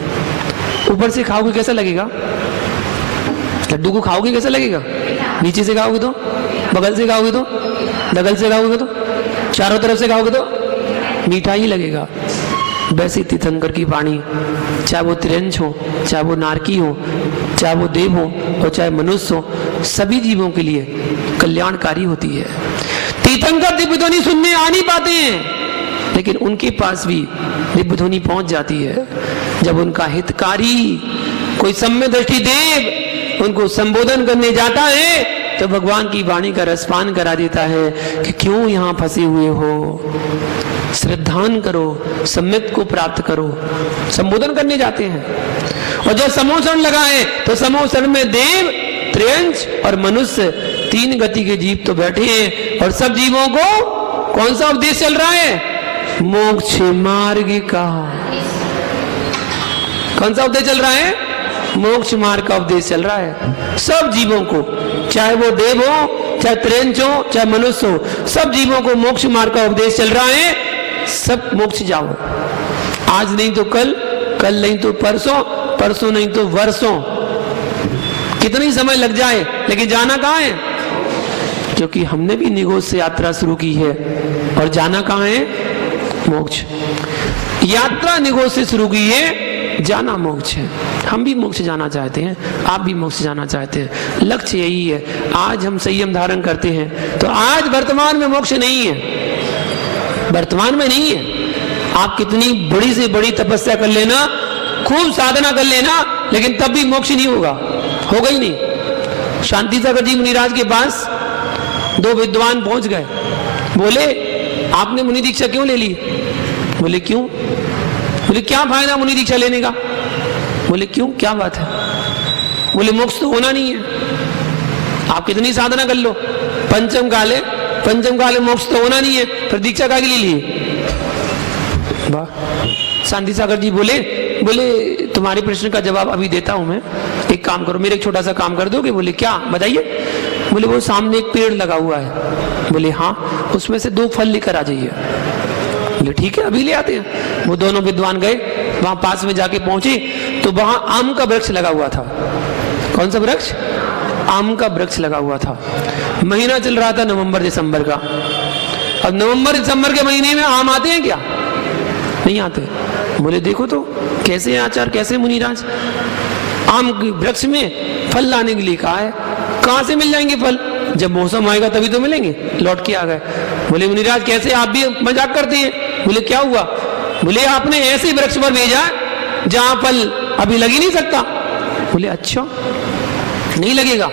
ऊपर से खाओगे कैसा लगेगा, लड्डू को खाओगे कैसा लगेगा, नीचे से खाओगे तो, बगल से खाओगे तो, बगल से खाओगे तो, चारों तरफ से खाओगे तो मीठा ही लगेगा। वैसे तीर्थंकर की वाणी, चाहे वो त्रियंश हो, चाहे वो नारकी हो, चाहे वो देव हो और चाहे मनुष्य हो, सभी जीवों के लिए कल्याणकारी होती है। तीर्थंकर दिव्य ध्वनि सुनने आ नहीं पाते हैं, लेकिन उनके पास भी दिव्य ध्वनि पहुंच जाती है। जब उनका हितकारी कोई सम्य दृष्टि देव उनको संबोधन करने जाता है तो भगवान की वाणी का रसपान करा देता है कि क्यों यहाँ फंसे हुए हो, श्रद्धान करो, सम्यक को प्राप्त करो। संबोधन करने जाते हैं और जब समोसरण लगा है तो समोसरण में देव, त्रियंश और मनुष्य 3 गति के जीव तो बैठे हैं और सब जीवों को कौन सा उपदेश चल रहा है, मोक्ष मार्ग का। कौन सा उपदेश चल रहा है, मोक्ष मार्ग का उपदेश चल रहा है सब जीवों को, चाहे वो देव हो, चाहे त्रियंश हो, चाहे मनुष्य हो, सब जीवों को मोक्ष मार्ग का उपदेश चल रहा है। सब मोक्ष जाओ, आज नहीं तो कल, कल नहीं तो परसों, परसों नहीं तो वर्षों, कितनी समय लग जाए, लेकिन जाना कहाँ है, क्योंकि हमने भी निगोज से यात्रा शुरू की है और जाना कहाँ है, मोक्ष। यात्रा निगोज से शुरू की है, जाना मोक्ष है। हम भी मोक्ष जाना चाहते हैं, आप भी मोक्ष जाना चाहते हैं, लक्ष्य यही है। आज हम संयम धारण करते हैं तो आज वर्तमान में मोक्ष नहीं है, वर्तमान में नहीं है। आप कितनी बड़ी से बड़ी तपस्या कर लेना, खूब साधना कर लेना, लेकिन तब भी मोक्ष नहीं होगा, होगा ही नहीं। शांति सागर जी मुनिराज के पास 2 विद्वान पहुंच गए, बोले आपने मुनि दीक्षा क्यों ले ली? बोले क्यों? बोले क्या फायदा मुनि दीक्षा लेने का? बोले क्यों, क्या बात है? बोले मोक्ष तो होना नहीं है, आप कितनी साधना कर लो, पंचम काले पंचम काल में मोक्ष तो होना नहीं है, फिर दीक्षा का लिए लिए। वाह। शांति सागर जी बोले तुम्हारे प्रश्न का जवाब अभी देता हूं मैं, एक काम करो, मेरे एक छोटा सा काम कर दोगे? बोले क्या, बताइए। बोले वो सामने एक पेड़ लगा हुआ है। बोले हाँ, उसमें से 2 फल लेकर आ जाइए। बोले ठीक है, अभी ले आते हैं। वो दोनों विद्वान गए, वहां पास में जाके पहुंचे तो वहां आम का वृक्ष लगा हुआ था। कौन सा वृक्ष? आम का वृक्ष लगा हुआ था। महीना चल रहा था नवंबर दिसंबर का। अब नवंबर दिसंबर के महीने में आम आते हैं क्या? नहीं आते। बोले देखो तो कैसे आचार, कैसे मुनिराज, आम के वृक्ष में फल लाने के लिए कहा है, कहां से मिल जाएंगे फल? जब मौसम आएगा तभी तो मिलेंगे। लौट के आ गए। बोले मुनिराज कैसे, आप भी मजाक करते हैं? बोले क्या हुआ? बोले आपने ऐसे वृक्ष पर भेजा जहां फल अभी लग ही नहीं सकता। बोले अच्छा, नहीं लगेगा?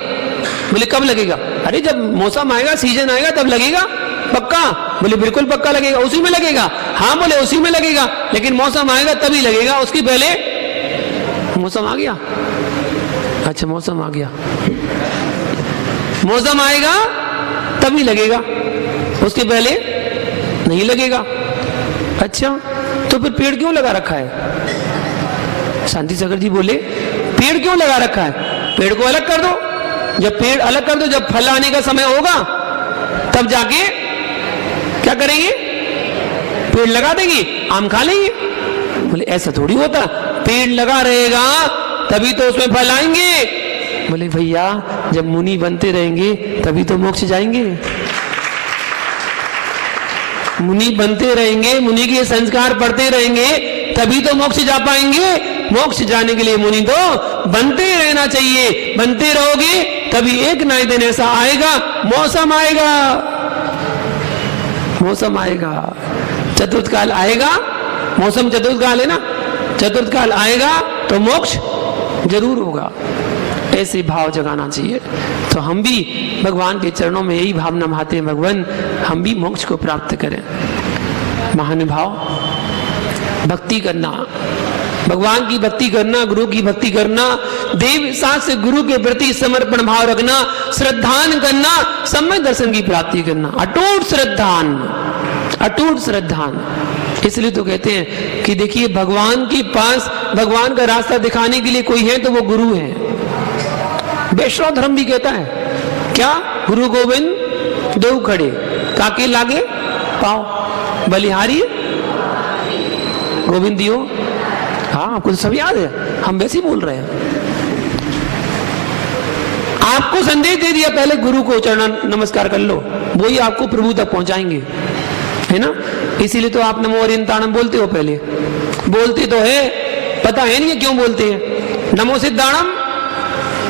बोले कब लगेगा? अरे जब मौसम आएगा, सीजन आएगा तब लगेगा। पक्का? बोले बिल्कुल पक्का लगेगा। उसी में लगेगा? हाँ। बोले उसी में लगेगा, लेकिन मौसम आएगा तभी लगेगा, उसकी पहले मौसम आ गया। अच्छा मौसम आ गया, मौसम आएगा तभी लगेगा, उसके पहले नहीं लगेगा। अच्छा तो फिर पेड़ क्यों लगा रखा है? शांति सागर जी बोले पेड़ क्यों लगा रखा है? पेड़ को अलग कर दो। जब पेड़ अलग कर दो, जब फल आने का समय होगा तब जाके क्या करेंगे? पेड़ लगा देंगे, आम खा लेंगे। बोले ऐसा थोड़ी होता, पेड़ लगा रहेगा तभी तो उसमें फल आएंगे। बोले भैया जब मुनि बनते रहेंगे तभी तो मोक्ष जाएंगे। मुनि बनते रहेंगे, मुनि के संस्कार पढ़ते रहेंगे तभी तो मोक्ष जा पाएंगे। मोक्ष जाने के लिए मुनि तो बनते रहना चाहिए। बनते रहोगे तभी एक ना एक दिन ऐसा आएगा, मौसम आएगा, मौसम आएगा, चतुर्थ काल आएगा। मौसम चतुर्थ काल है ना, चतुर्थ काल आएगा तो मोक्ष जरूर होगा। ऐसे भाव जगाना चाहिए। तो हम भी भगवान के चरणों में यही भावना भाते हैं, भगवान हम भी मोक्ष को प्राप्त करें। महानुभाव, भक्ति करना, भगवान की भक्ति करना, गुरु की भक्ति करना, देव शास्त्र गुरु के प्रति समर्पण भाव रखना, श्रद्धान करना, सम्यक दर्शन की प्राप्ति करना, अटूट श्रद्धान, अटूट श्रद्धान। इसलिए तो कहते हैं कि देखिए भगवान के पास भगवान का रास्ता दिखाने के लिए कोई है तो वो गुरु है। वैष्णव धर्म भी कहता है क्या? गुरु गोविंद दो खड़े, काके लागे पाओ, बलिहारी गोविंद दियो। हाँ आपको तो सब याद है, हम वैसे ही बोल रहे हैं। आपको संदेश दे दिया, पहले गुरु को चरण नमस्कार कर लो, वही आपको प्रभु तक पहुंचाएंगे, है ना। इसीलिए तो आप नमो अरियंताणम बोलते हो, पहले बोलते तो है, पता है नहीं क्यों बोलते हैं। नमो सिद्धाणम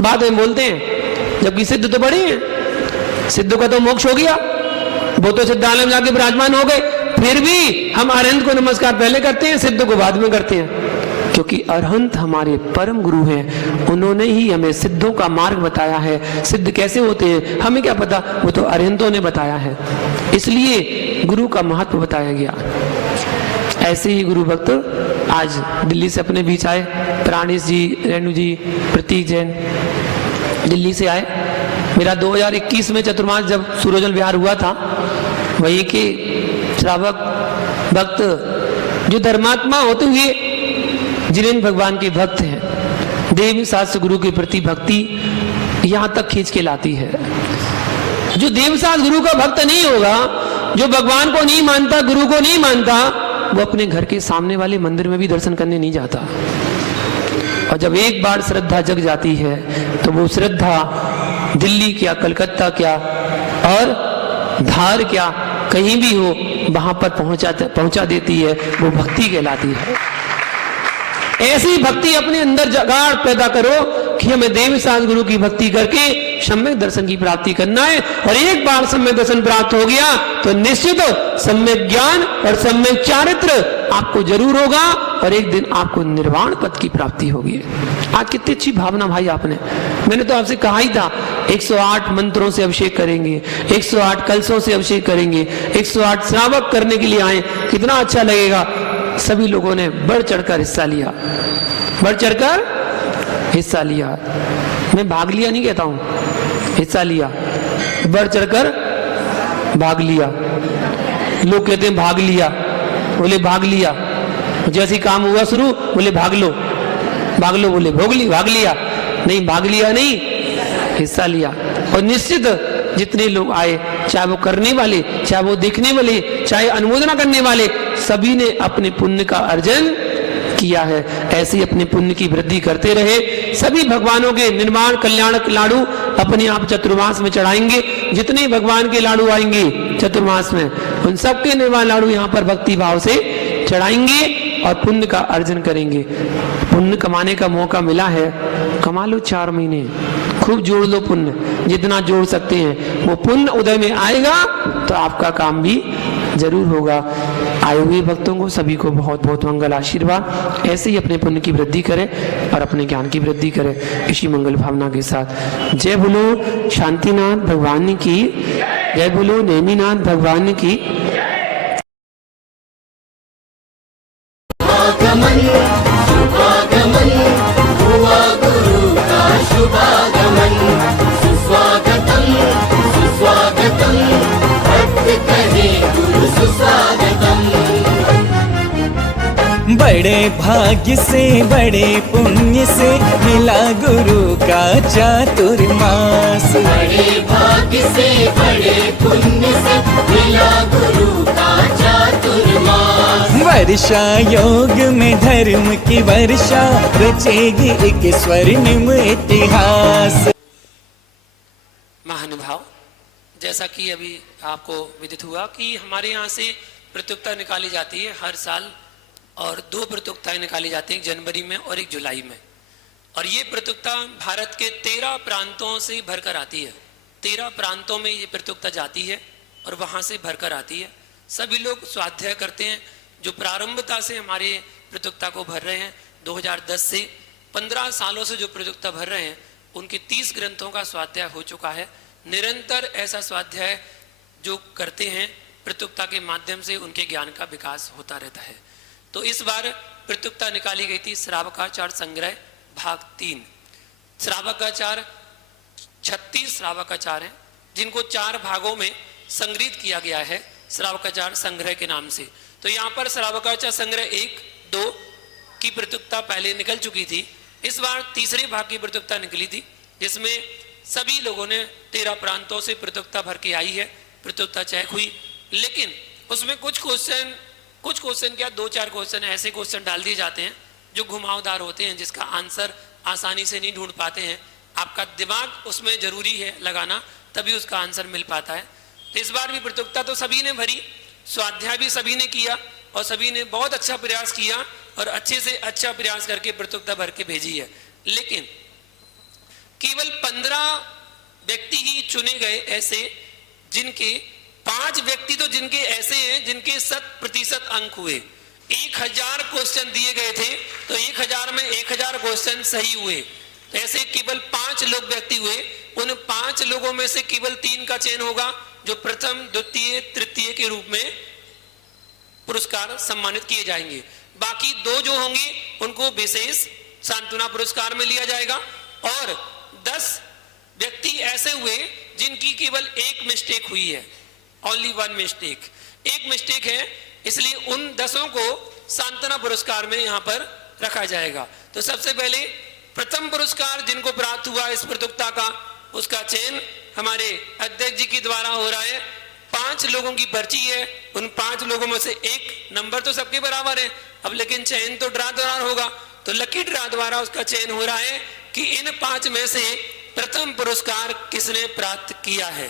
बाद में बोलते हैं, जबकि सिद्ध तो बड़े हैं, सिद्ध का तो मोक्ष हो गया, वो तो सिद्धालय में जाके विराजमान हो गए। फिर भी हम अरहंत को नमस्कार पहले करते हैं, सिद्ध को बाद में करते हैं, क्योंकि अरहंत हमारे परम गुरु हैं। उन्होंने ही हमें सिद्धों का मार्ग बताया है। सिद्ध कैसे होते हैं हमें क्या पता, वो तो अरहंतों ने बताया है, इसलिए गुरु का महत्व बताया गया। ऐसे ही गुरु भक्त आज दिल्ली से अपने बीच आए, प्राणेश जी, रेणु जी, प्रतीक जैन दिल्ली से आए। मेरा 2021 में चतुर्मास जब सूर्यजल विहार हुआ था, वही के श्रावक भक्त जो धर्मात्मा होते हुए जिन भगवान के भक्त हैं, देव शास्त्र गुरु के प्रति भक्ति यहां तक खींच के लाती है। जो देव शास्त्र गुरु का भक्त नहीं होगा, जो भगवान को नहीं मानता, गुरु को नहीं मानता, वो अपने घर के सामने वाले मंदिर में भी दर्शन करने नहीं जाता। और जब एक बार श्रद्धा जग जाती है तो वो श्रद्धा दिल्ली क्या, कलकत्ता क्या और धार क्या, कहीं भी हो वहां पर पहुंचा देती है। वो भक्ति कहलाती है। ऐसी भक्ति अपने अंदर जगाड़ पैदा करो कि हमें देव शास्त्र गुरु की भक्ति करके सम्यक दर्शन की प्राप्ति करना है। और एक बार सम्यक दर्शन प्राप्त हो गया तो निश्चित सम्यक ज्ञान और सम्यक चारित्र आपको जरूर होगा, और एक दिन आपको निर्वाण पद की प्राप्ति होगी। आज कितनी अच्छी भावना भाई आपने, मैंने तो आपसे कहा ही था 108 मंत्रों से अभिषेक करेंगे, 108 कलशों से अभिषेक करेंगे, 108 श्रावक करने के लिए आए, कितना अच्छा लगेगा। सभी लोगों ने बढ़ चढ़कर हिस्सा लिया, बढ़ चढ़कर हिस्सा लिया। मैं भाग लिया नहीं कहता हूं, हिस्सा लिया, बढ़ चढ़कर भाग लिया। लोग कहते हैं भाग लिया, बोले भाग लिया, जैसे ही काम हुआ शुरू बोले भाग लो, बोले भाग लिया, नहीं भाग लिया नहीं, हिस्सा लिया। और निश्चित जितने लोग आए, चाहे वो करने वाले, चाहे वो देखने वाले, चाहे अनुमोदना करने वाले, सभी ने अपने पुण्य का अर्जन किया है। ऐसे ही अपने पुण्य की वृद्धि करते रहे। सभी भगवानों के निर्माण कल्याण लाडू अपने आप चतुर्मास में चढ़ाएंगे। जितने भगवान के लाडू आएंगे चतुर्मास में, उन सबके निर्माण लाडू यहाँ पर भक्ति भाव से चढ़ाएंगे और पुण्य का अर्जन करेंगे। पुण्य कमाने का मौका मिला है, कमा लो 4 महीने, खूब जोड़ लो पुण्य, जितना जोड़ सकते हैं। वो पुण्य उदय में आएगा तो आपका काम भी जरूर होगा। आए हुए भक्तों को सभी को बहुत बहुत मंगल आशीर्वाद। ऐसे ही अपने पुण्य की वृद्धि करें और अपने ज्ञान की वृद्धि करें इसी मंगल भावना के साथ। जय बोलो शांतिनाथ भगवान की, जय बोलो नेमिनाथ भगवान की। शुभागमन शुभागमन हुआ गुरु का शुभागमन। सुस्वागतम सुस्वागतम भक्त कहे गुरु सुस्वागतम। बड़े भाग्य से बड़े पुण्य से मिला गुरु का चातुर्मास। बड़े भाग्य से बड़े पुण्य से मिला गुरु का चातुर्मास। वर्षा योग में धर्म की वर्षा रचेगी एक स्वर्णिम इतिहास। महानुभाव, जैसा कि अभी आपको विदित हुआ कि हमारे यहाँ से प्रतियोगिता निकाली जाती है हर साल, और 2 प्रतियोगिताएं निकाली जाती हैं, जनवरी में और एक जुलाई में। और ये प्रतियोगिता भारत के 13 प्रांतों से भरकर आती है। 13 प्रांतों में ये प्रतियोगिता जाती है और वहाँ से भरकर आती है। सभी लोग स्वाध्याय करते हैं। जो प्रारंभता से हमारे प्रतियोगिता को भर रहे हैं, 2010 से 15 सालों से जो प्रतियोगिता भर रहे हैं, उनके 30 ग्रंथों का स्वाध्याय हो चुका है। निरंतर ऐसा स्वाध्याय जो करते हैं प्रतियोगिता के माध्यम से उनके ज्ञान का विकास होता रहता है। तो इस बार प्रतियोगिता निकाली गई थी श्रावकाचार संग्रह भाग 3। श्रावकाचार 36 श्रावकाचार हैं, जिनको 4 भागों में संग्रहित किया गया है श्रावकाचार संग्रह के नाम से। तो यहाँ पर श्रावकाचार संग्रह 1, 2 की प्रतियोगिता पहले निकल चुकी थी। इस बार तीसरे भाग की प्रतियोगिता निकली थी, जिसमें सभी लोगों ने 13 प्रांतों से प्रतियोगिता भर के आई है। प्रतियोगिता चेक हुई, लेकिन उसमें कुछ क्वेश्चन क्या 2-4 क्वेश्चन ऐसे क्वेश्चन डाल दिए जाते हैं जो घुमावदार होते हैं, जिसका आंसर आसानी से नहीं ढूंढ पाते हैं। आपका दिमाग उसमें जरूरी है लगाना, तभी उसका आंसर मिल पाता है। तो इस बार भी प्रतियोगिता तो सभी ने भरी, स्वाध्याय भी सभी ने किया और सभी ने बहुत अच्छा प्रयास किया और अच्छे से अच्छा प्रयास करके प्रतियोगिता भर के भेजी है। लेकिन केवल 15 व्यक्ति ही चुने गए ऐसे, जिनके 5 व्यक्ति तो जिनके ऐसे हैं जिनके 100% अंक हुए। 1000 क्वेश्चन दिए गए थे तो 1000 में 1000 क्वेश्चन सही हुए। तो ऐसे केवल 5 लोग व्यक्ति हुए। उन 5 लोगों में से केवल 3 का चयन होगा, जो प्रथम, द्वितीय, तृतीय के रूप में पुरस्कार सम्मानित किए जाएंगे। बाकी 2 जो होंगे उनको विशेष सांत्वना पुरस्कार में लिया जाएगा। और 10 व्यक्ति ऐसे हुए जिनकी केवल 1 मिस्टेक हुई है, ओनली 1 मिस्टेक, 1 मिस्टेक है, इसलिए उन 10 को सांत्वना पुरस्कार में यहां पर रखा जाएगा। तो सबसे पहले प्रथम पुरस्कार जिनको प्राप्त हुआ इस प्रतियोगिता का, उसका चयन हमारे अध्यक्ष जी के द्वारा हो रहा है। 5 लोगों की पर्ची है, उन 5 लोगों में से एक नंबर तो सबके बराबर है, अब लेकिन चयन तो ड्रा द्वारा होगा। तो लकी ड्रा द्वारा उसका चयन हो रहा है कि इन 5 में से प्रथम पुरस्कार किसने प्राप्त किया है।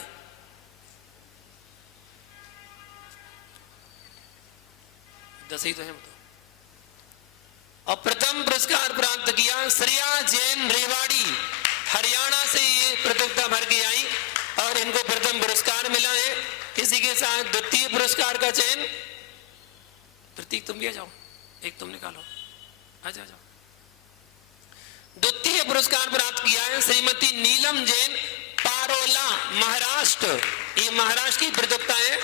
दस ही तो है। और प्रथम पुरस्कार प्राप्त किया श्रेया जैन रेवाड़ी, हरियाणा से ये प्रतियोगिता भर के आई और इनको प्रथम पुरस्कार मिला है। इसी के साथ द्वितीय पुरस्कार का चयन, प्रतीक तुम भी आ जाओ, एक तुम निकालो, आ जाओ। द्वितीय पुरस्कार प्राप्त किया है श्रीमती नीलम जैन, पारोला, महाराष्ट्र। ये महाराष्ट्र की प्रतियोगिता है।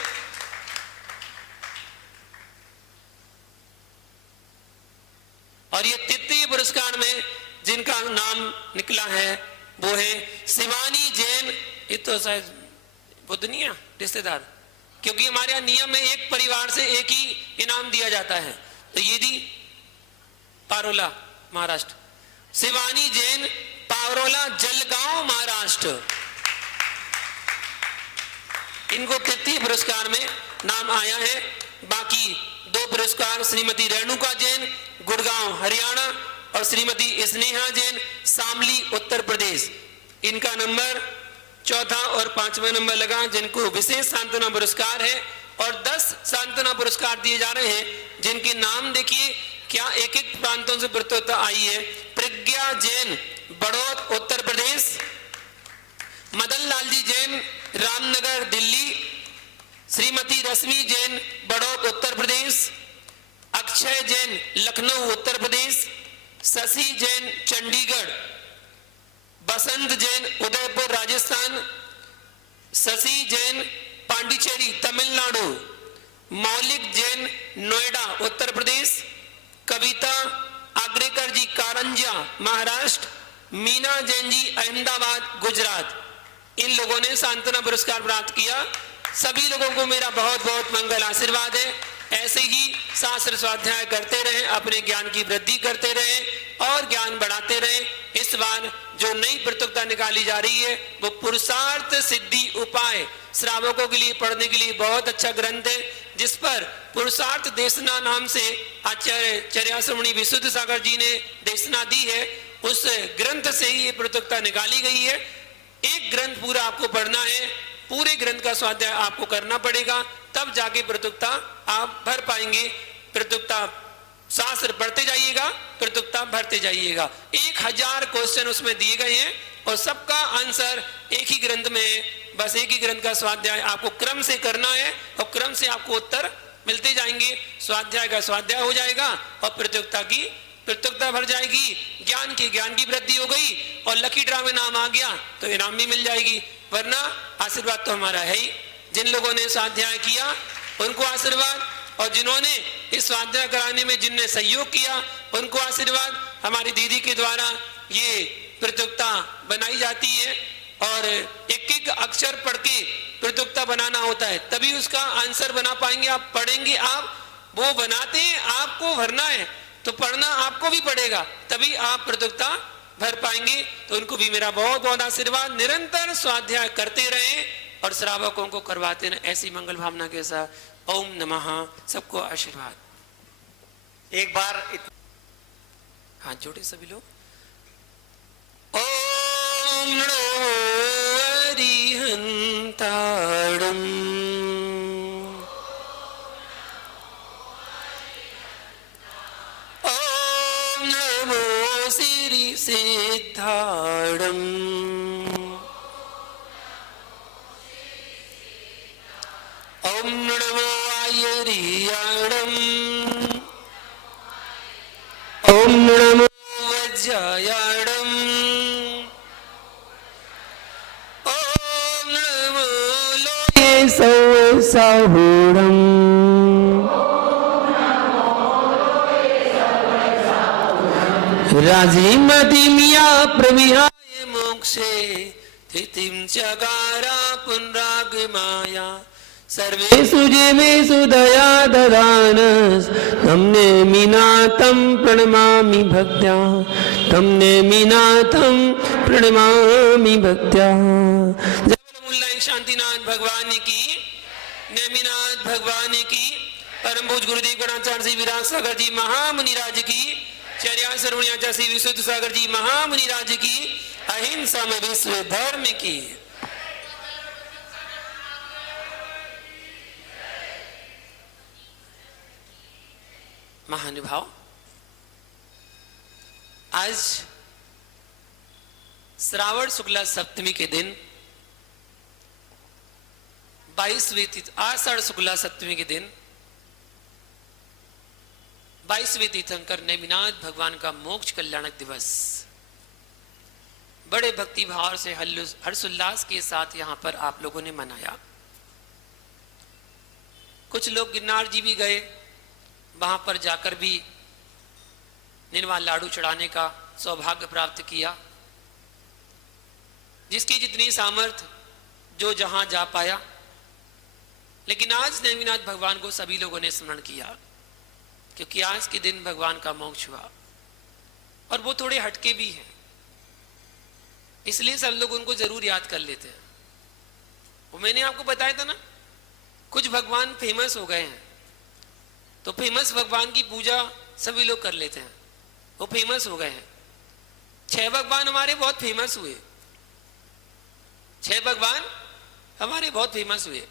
और ये तृतीय पुरस्कार में जिनका नाम निकला है वो है शिवानी जैन। ये तो शायद बुधनिया रिश्तेदार, क्योंकि हमारे यहाँ नियम में एक परिवार से एक ही इनाम दिया जाता है। तो ये दी पारोला महाराष्ट्र, शिवानी जैन पारोला जलगांव महाराष्ट्र, इनको तृतीय पुरस्कार में नाम आया है। बाकी 2 पुरस्कार श्रीमती रेणुका जैन गुड़गांव हरियाणा और श्रीमती स्नेहा जैन शामली उत्तर प्रदेश, इनका नंबर 4था और 5वां नंबर लगा, जिनको विशेष सांत्वना पुरस्कार है। और 10 सांत्वना पुरस्कार दिए जा रहे हैं, जिनके नाम देखिए क्या एक एक प्रांतों से प्रतियोगिता आई है। प्रज्ञा जैन बड़ौद उत्तर प्रदेश, मदन लाल जी जैन रामनगर दिल्ली, श्रीमती रश्मि जैन बड़ौद उत्तर प्रदेश, अक्षय जैन लखनऊ उत्तर प्रदेश, शशि जैन चंडीगढ़, बसंत जैन उदयपुर राजस्थान, शशि जैन पांडिचेरी तमिलनाडु, मौलिक जैन नोएडा उत्तर प्रदेश, कविता आग्रेकर जी कारंजा महाराष्ट्र, मीना जैन जी अहमदाबाद गुजरात, इन लोगों ने सांत्वना पुरस्कार प्राप्त किया। सभी लोगों को मेरा बहुत बहुत मंगल आशीर्वाद है। ऐसे ही शास्त्र स्वाध्याय करते रहें, अपने ज्ञान की वृद्धि करते रहें और ज्ञान बढ़ाते रहें। इस बार जो नई प्रतियोगिता निकाली जा रही है वो पुरुषार्थ सिद्धि उपाय श्रावकों के लिए पढ़ने के लिए बहुत अच्छा ग्रंथ है, जिस पर पुरुषार्थ देशना नाम से आचार्य चर्याश्रमणी विशुद्ध सागर जी ने देशना दी है। उस ग्रंथ से ही ये प्रतियोगिता निकाली गई है। एक ग्रंथ पूरा आपको पढ़ना है, पूरे ग्रंथ का स्वाध्याय आपको करना पड़ेगा, तब जाके प्रतियोगिता आप भर पाएंगे। प्रतियोगिता शास्त्र पढ़ते जाइएगा, प्रतियोगिता भरते जाइएगा। 1000 क्वेश्चन उसमें दिए गए हैं और सबका आंसर एक ही ग्रंथ में है। बस एक ही ग्रंथ का स्वाध्याय आपको क्रम से करना है और क्रम से आपको उत्तर मिलते जाएंगे। स्वाध्याय का स्वाध्याय हो जाएगा और प्रतियोगिता की प्रतियोगिता भर जाएगी। ज्ञान की वृद्धि हो गई और लकी ड्रा में नाम आ गया तो इनाम भी मिल जाएगी। वरना आशीर्वाद तो हमारा है ही। जिन लोगों ने स्वाध्याय किया उनको आशीर्वाद, और जिन्होंने इस स्वाध्याय कराने में जिनने सहयोग किया उनको आशीर्वाद। हमारी दीदी के द्वारा ये प्रतियोगिता बनाई जाती है और एक एक अक्षर पढ़ के प्रतियोगिता बनाना होता है, तभी उसका आंसर बना पाएंगे। आप पढ़ेंगे, आप वो बनाते हैं, आपको भरना है तो पढ़ना आपको भी पड़ेगा, तभी आप प्रतियोगिता भर पाएंगे। तो उनको भी मेरा बहुत बहुत आशीर्वाद। निरंतर स्वाध्याय करते रहें और श्रावकों को करवाते रहें, ऐसी मंगल भावना के साथ। ओम नमः। सबको आशीर्वाद। एक बार हाथ जोड़े सभी लोग। ओम नमो अरिहंताणं, ओम नमो सिरि सिद्धाणं, ओम नमो आयर्याणं, ओम नमो वज्रायाणं, ओम नमो लोये सौसाहूणं, राजीमतिमिया प्रविहाय मोक्षे स्थितिं चकारा पुनरागमाया। सर्वेषु जीवेषु दया ददानस् तं नेमिनाथं प्रणमामि भक्त्या, तं नेमिनाथं प्रणमामि भक्त्या। जय बोलो मुल्ला शांतिनाथ भगवान की, नेमिनाथ भगवान की, परम पूज्य गुरुदेव गणाचार्य श्री विराट सागर जी महामुनि राज की, चर्या सर्वणी आचार्य श्री विशुद्ध सागर जी महामुनि राज की, अहिंसा में विश्व धर्म की। महानुभाव, आज श्रावण शुक्ला सप्तमी के दिन 22वें तिथि, आषाढ़ शुक्ला सप्तमी के दिन 22वें तीर्थंकर नेमिनाथ भगवान का मोक्ष कल्याणक दिवस बड़े भक्ति भाव से हर्षोल्लास के साथ यहाँ पर आप लोगों ने मनाया। कुछ लोग गिरनार जी भी गए, वहां पर जाकर भी निर्वाल लाडू चढ़ाने का सौभाग्य प्राप्त किया। जिसकी जितनी सामर्थ्य जो जहां जा पाया। लेकिन आज नेमिनाथ भगवान को सभी लोगों ने स्मरण किया, क्योंकि आज के दिन भगवान का मोक्ष हुआ और वो थोड़े हटके भी हैं, इसलिए सब लोग उनको जरूर याद कर लेते हैं। वो मैंने आपको बताया था ना, कुछ भगवान फेमस हो गए हैं तो फेमस भगवान की पूजा सभी लोग कर लेते हैं, वो फेमस हो गए हैं। 6 भगवान हमारे बहुत फेमस हुए, 6 भगवान हमारे बहुत फेमस हुए।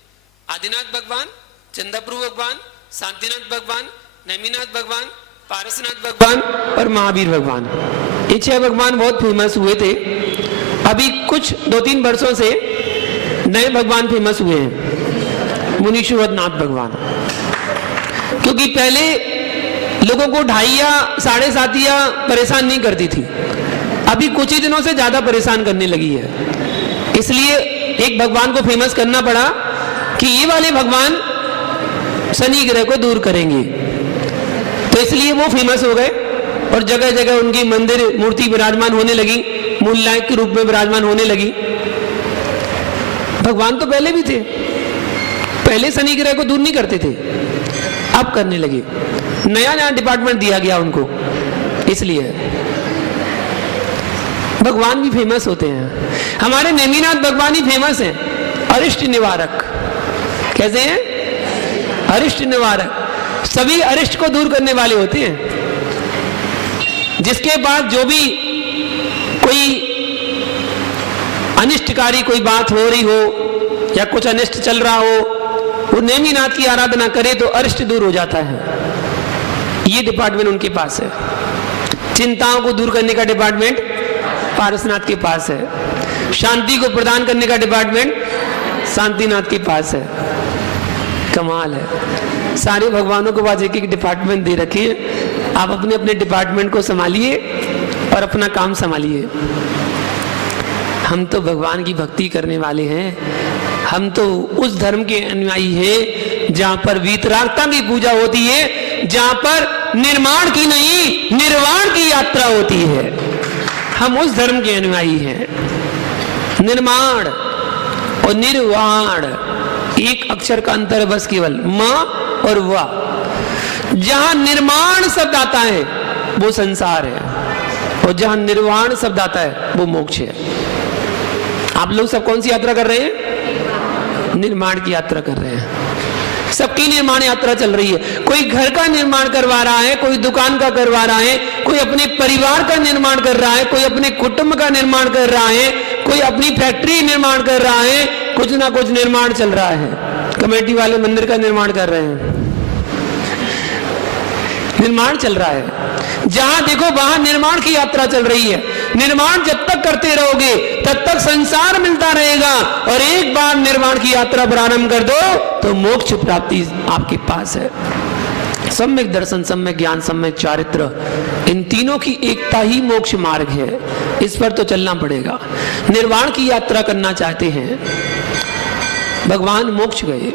आदिनाथ भगवान, चंद्रप्रभु भगवान, शांतिनाथ भगवान, नेमिनाथ भगवान, पारसनाथ भगवान और महावीर भगवान, ये 6 भगवान बहुत फेमस हुए थे। अभी कुछ 2-3 वर्षों से नए भगवान फेमस हुए हैं, मुनीश्वरनाथ भगवान, क्योंकि पहले लोगों को 2.5 या 7.5 परेशान नहीं करती थी, अभी कुछ ही दिनों से ज्यादा परेशान करने लगी है। इसलिए एक भगवान को फेमस करना पड़ा कि ये वाले भगवान शनि ग्रह को दूर करेंगे, तो इसलिए वो फेमस हो गए और जगह जगह उनकी मंदिर मूर्ति विराजमान होने लगी, मूल नायक के रूप में विराजमान होने लगी। भगवान तो पहले भी थे, पहले शनि ग्रह को दूर नहीं करते थे, अब करने लगे, नया नया डिपार्टमेंट दिया गया उनको, इसलिए भगवान भी फेमस होते हैं। हमारे नेमिनाथ भगवान ही फेमस हैं, अरिष्ट निवारक। कैसे हैं? अरिष्ट निवारक, सभी अरिष्ट को दूर करने वाले होते हैं। जिसके बाद जो भी कोई अनिष्टकारी कोई बात हो रही हो या कुछ अनिष्ट चल रहा हो, वो नेमिनाथ की आराधना करे तो अरिष्ट दूर हो जाता है। ये डिपार्टमेंट उनके पास है। चिंताओं को दूर करने का डिपार्टमेंट पारसनाथ के पास है। शांति को प्रदान करने का डिपार्टमेंट शांतिनाथ के पास है। कमाल है, सारे भगवानों को आज एक एक डिपार्टमेंट दे रखे हैं। आप अपने अपने डिपार्टमेंट को संभालिए और अपना काम संभालिए। हम तो भगवान की भक्ति करने वाले हैं, हम तो उस धर्म के अनुयायी हैं जहां पर वीतरागता की पूजा होती है, जहां पर निर्माण की नहीं निर्वाण की यात्रा होती है। हम उस धर्म के अनुयायी हैं। निर्माण और निर्वाण एक अक्षर का अंतर है बस, केवल म और वा। जहां निर्माण शब्द आता है वो संसार है, और जहां निर्वाण शब्द आता है वो मोक्ष है। आप लोग सब कौन सी यात्रा कर रहे हैं? निर्माण की यात्रा कर रहे हैं। सबकी निर्माण यात्रा चल रही है। कोई घर का निर्माण करवा रहा है, कोई दुकान का करवा रहा है, कोई अपने परिवार का निर्माण कर रहा है, कोई अपने कुटुंब का निर्माण कर रहा है, कोई अपनी फैक्ट्री निर्माण कर रहा है, कुछ ना कुछ निर्माण चल रहा है। कमेटी वाले मंदिर का निर्माण कर रहे हैं, निर्माण चल रहा है। जहां देखो वहां निर्माण की यात्रा चल रही है। निर्माण जब तक करते रहोगे तब तक संसार मिलता रहेगा, और एक बार निर्माण की यात्रा प्रारंभ कर दो तो मोक्ष प्राप्ति आपके पास है। सम्यक दर्शन, सम्यक ज्ञान, सम्यक चारित्र, इन तीनों की एकता ही मोक्ष मार्ग है। इस पर तो चलना पड़ेगा। निर्वाण की यात्रा करना चाहते हैं, भगवान मोक्ष गए,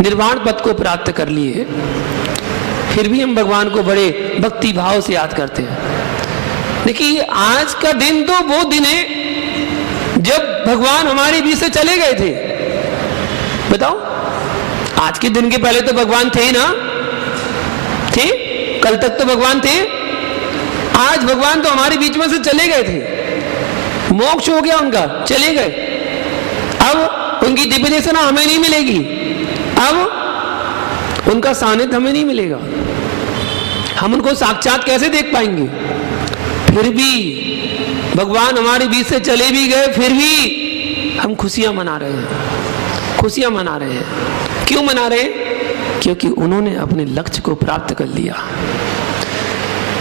निर्वाण पद को प्राप्त कर लिए, फिर भी हम भगवान को बड़े भक्ति भाव से याद करते हैं। देखिए आज का दिन तो वो दिन है जब भगवान हमारे बीच से चले गए थे। बताओ, आज के दिन के पहले तो भगवान थे ना? थे? कल तक तो भगवान थे। आज भगवान तो हमारे बीच में से चले गए थे, मोक्ष हो गया उनका, चले गए। अब उनकी दिव्य दर्शन हमें नहीं मिलेगी, अब उनका सानिध्य हमें नहीं मिलेगा। हम उनको साक्षात कैसे देख पाएंगे? फिर भी भगवान हमारे बीच से चले भी गए, फिर भी हम खुशियां मना रहे हैं, खुशियां मना रहे हैं। क्यों मना रहे हैं? क्योंकि उन्होंने अपने लक्ष्य को प्राप्त कर लिया।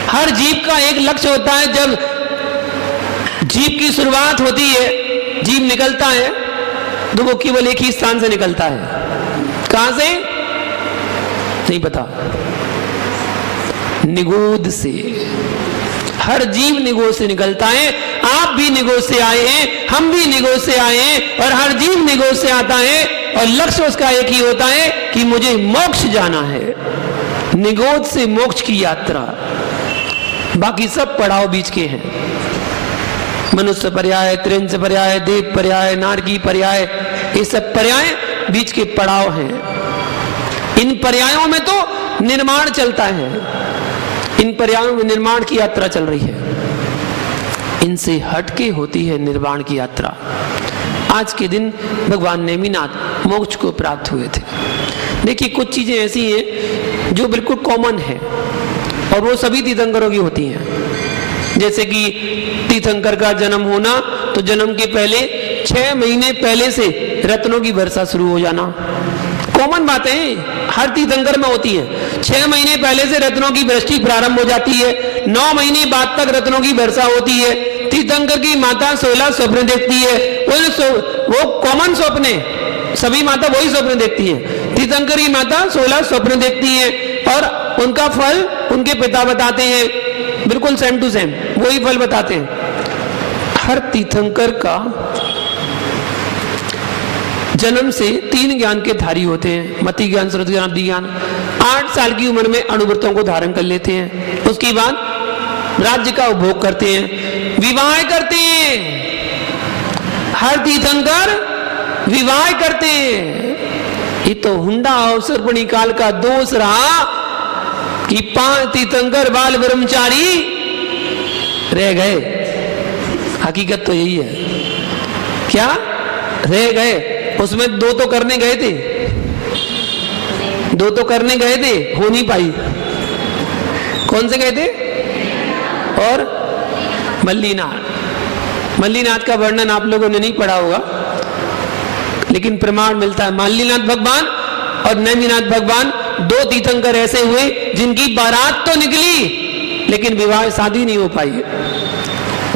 हर जीव का एक लक्ष्य होता है। जब जीव की शुरुआत होती है, जीव निकलता है तो वो केवल एक ही स्थान से निकलता है। कहां से? नहीं पता। निगोद से। हर जीव निगोद से निकलता है। आप भी निगोद से आए हैं, हम भी निगोद से आए हैं, और हर जीव निगोद से आता है, और लक्ष्य उसका एक ही होता है कि मुझे मोक्ष जाना है। निगोद से मोक्ष की यात्रा। बाकी सब पड़ाव बीच के हैं। मनुष्य पर्याय, त्रिंच पर्याय, देव पर्याय, नारकी पर्याय, ये सब पर्याय बीच के पड़ाव हैं। इन पर्यायों में तो निर्माण चलता है, इन पर्यायों में निर्माण की यात्रा चल रही है, इनसे हटके होती है निर्वाण की यात्रा। आज के दिन भगवान नेमिनाथ मोक्ष को प्राप्त हुए थे। देखिए कुछ चीजें ऐसी हैं जो बिल्कुल कॉमन है और वो सभी तीर्थंकरों की होती हैं। जैसे कि तीर्थंकर का जन्म होना, तो जन्म के पहले 6 महीने पहले से रत्नों की वर्षा शुरू हो जाना, कॉमन बातें हर तीर्थंकर में होती है। 6 महीने पहले से रत्नों की वृष्टि प्रारंभ हो जाती है, 9 महीने बाद तक रत्नों की वर्षा होती है। तीर्थंकर की माता 16 स्वप्न देखती है, वो कॉमन स्वप्न, सभी माता वही स्वप्न देखती है। तीर्थंकर की माता 16 स्वप्न देखती है और उनका फल उनके पिता बताते हैं, बिल्कुल सेम टू सेम वही फल बताते हैं। हर तीर्थंकर का जन्म से 3 ज्ञान के धारी होते हैं, मति ज्ञान, श्रुति ज्ञान, बुद्धि ज्ञान। 8 साल की उम्र में अणुव्रतों को धारण कर लेते हैं, उसके बाद राज्य का उपभोग करते हैं, विवाह करते हैं। हर तीर्थंकर विवाह करते हैं। ये तो हुंडा अवसर्पणी काल का दोष रहा कि 5 तीर्थंकर बाल ब्रह्मचारी रह गए। हकीकत तो यही है, क्या रह गए? उसमें 2 तो करने गए थे, 2 तो करने गए थे, हो नहीं पाई। कौन से गए थे? और मल्लीनाथ। मल्लीनाथ का वर्णन आप लोगों ने नहीं पढ़ा होगा, लेकिन प्रमाण मिलता है। मल्लीनाथ भगवान और नेमिनाथ भगवान 2 तीर्थंकर ऐसे हुए जिनकी बारात तो निकली लेकिन विवाह शादी नहीं हो पाई।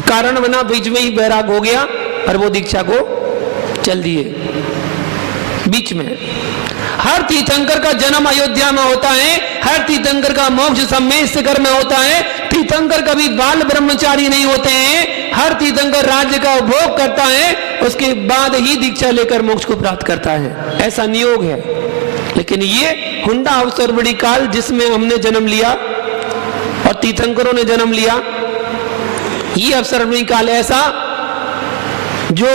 कारण बना बीच में ही बैराग हो गया और वो दीक्षा को चल दिए बीच में। हर तीर्थंकर का जन्म अयोध्या में होता है, हर तीर्थंकर का मोक्ष सम्मेद शिखर में होता है। तीर्थंकर कभी बाल ब्रह्मचारी नहीं होते हैं, हर तीर्थंकर राज्य का उपभोग करता है, उसके बाद ही दीक्षा लेकर मोक्ष को प्राप्त करता है, ऐसा नियोग है। लेकिन ये हुंडा अवसर्पणी काल जिसमें हमने जन्म लिया और तीर्थंकरों ने जन्म लिया, ये अवसर्पणी काल ऐसा जो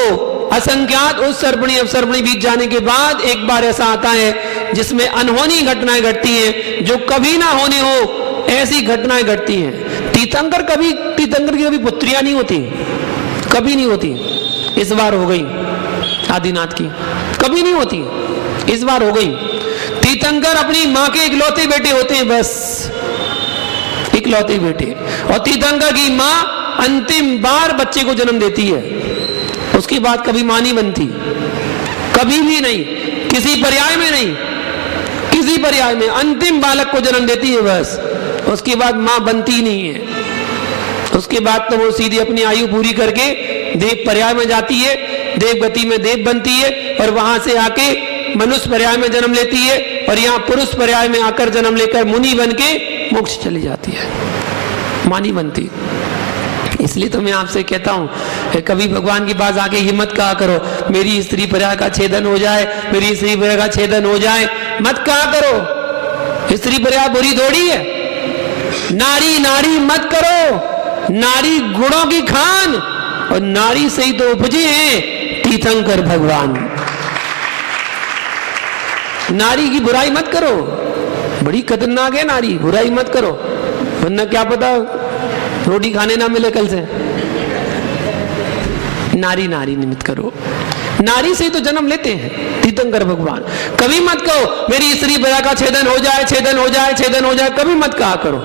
असंख्यात उस सर्पणी अवसर्पणी बीत जाने के बाद एक बार ऐसा आता है जिसमें अनहोनी घटनाएं घटती हैं, जो कभी ना होने हो ऐसी घटनाएं घटती हैं। तीर्थंकर की कभी पुत्रियां नहीं होती, कभी नहीं होती। इस बार हो गई आदिनाथ की, कभी नहीं होती, इस बार हो गई। तीर्थंकर अपनी माँ के इकलौते बेटे होते हैं, बस इकलौते बेटे। और तीर्थंकर की माँ अंतिम बार बच्चे को जन्म देती है, उसके बाद कभी मां नहीं बनती, कभी भी नहीं, किसी पर्याय में नहीं, किसी पर्याय में अंतिम बालक को जन्म देती है बस, उसके बाद मां बनती नहीं है। उसके बाद तो वो सीधी अपनी आयु पूरी करके देव पर्याय में जाती है, देव गति में देव बनती है और वहां से आके मनुष्य पर्याय में जन्म लेती है और यहाँ पुरुष पर्याय में आकर जन्म लेकर मुनि बन के मोक्ष चली जाती है, मां नहीं बनती। इसलिए तो मैं आपसे कहता हूं, कभी भगवान के पास आके हिम्मत कहा करो मेरी स्त्री पर्याय का छेदन हो जाए, मेरी स्त्री पर्याय का छेदन हो जाए, मत कहा करो। स्त्री पर्याय बुरी थोड़ी है, नारी नारी मत करो, नारी गुणों की खान और नारी से ही तो उपजे हैं तीर्थंकर भगवान। नारी की बुराई मत करो, बड़ी खतरनाक है नारी, बुराई मत करो, वरना क्या पता रोटी खाने ना मिले कल से। नारी नारी निमित्त करो, नारी से ही तो जन्म लेते हैं तीर्थंकर भगवान। कभी मत कहो मेरी स्त्री पर्याय का छेदन हो जाए, छेदन हो जाए, छेदन हो जाए, कभी मत कहा करो।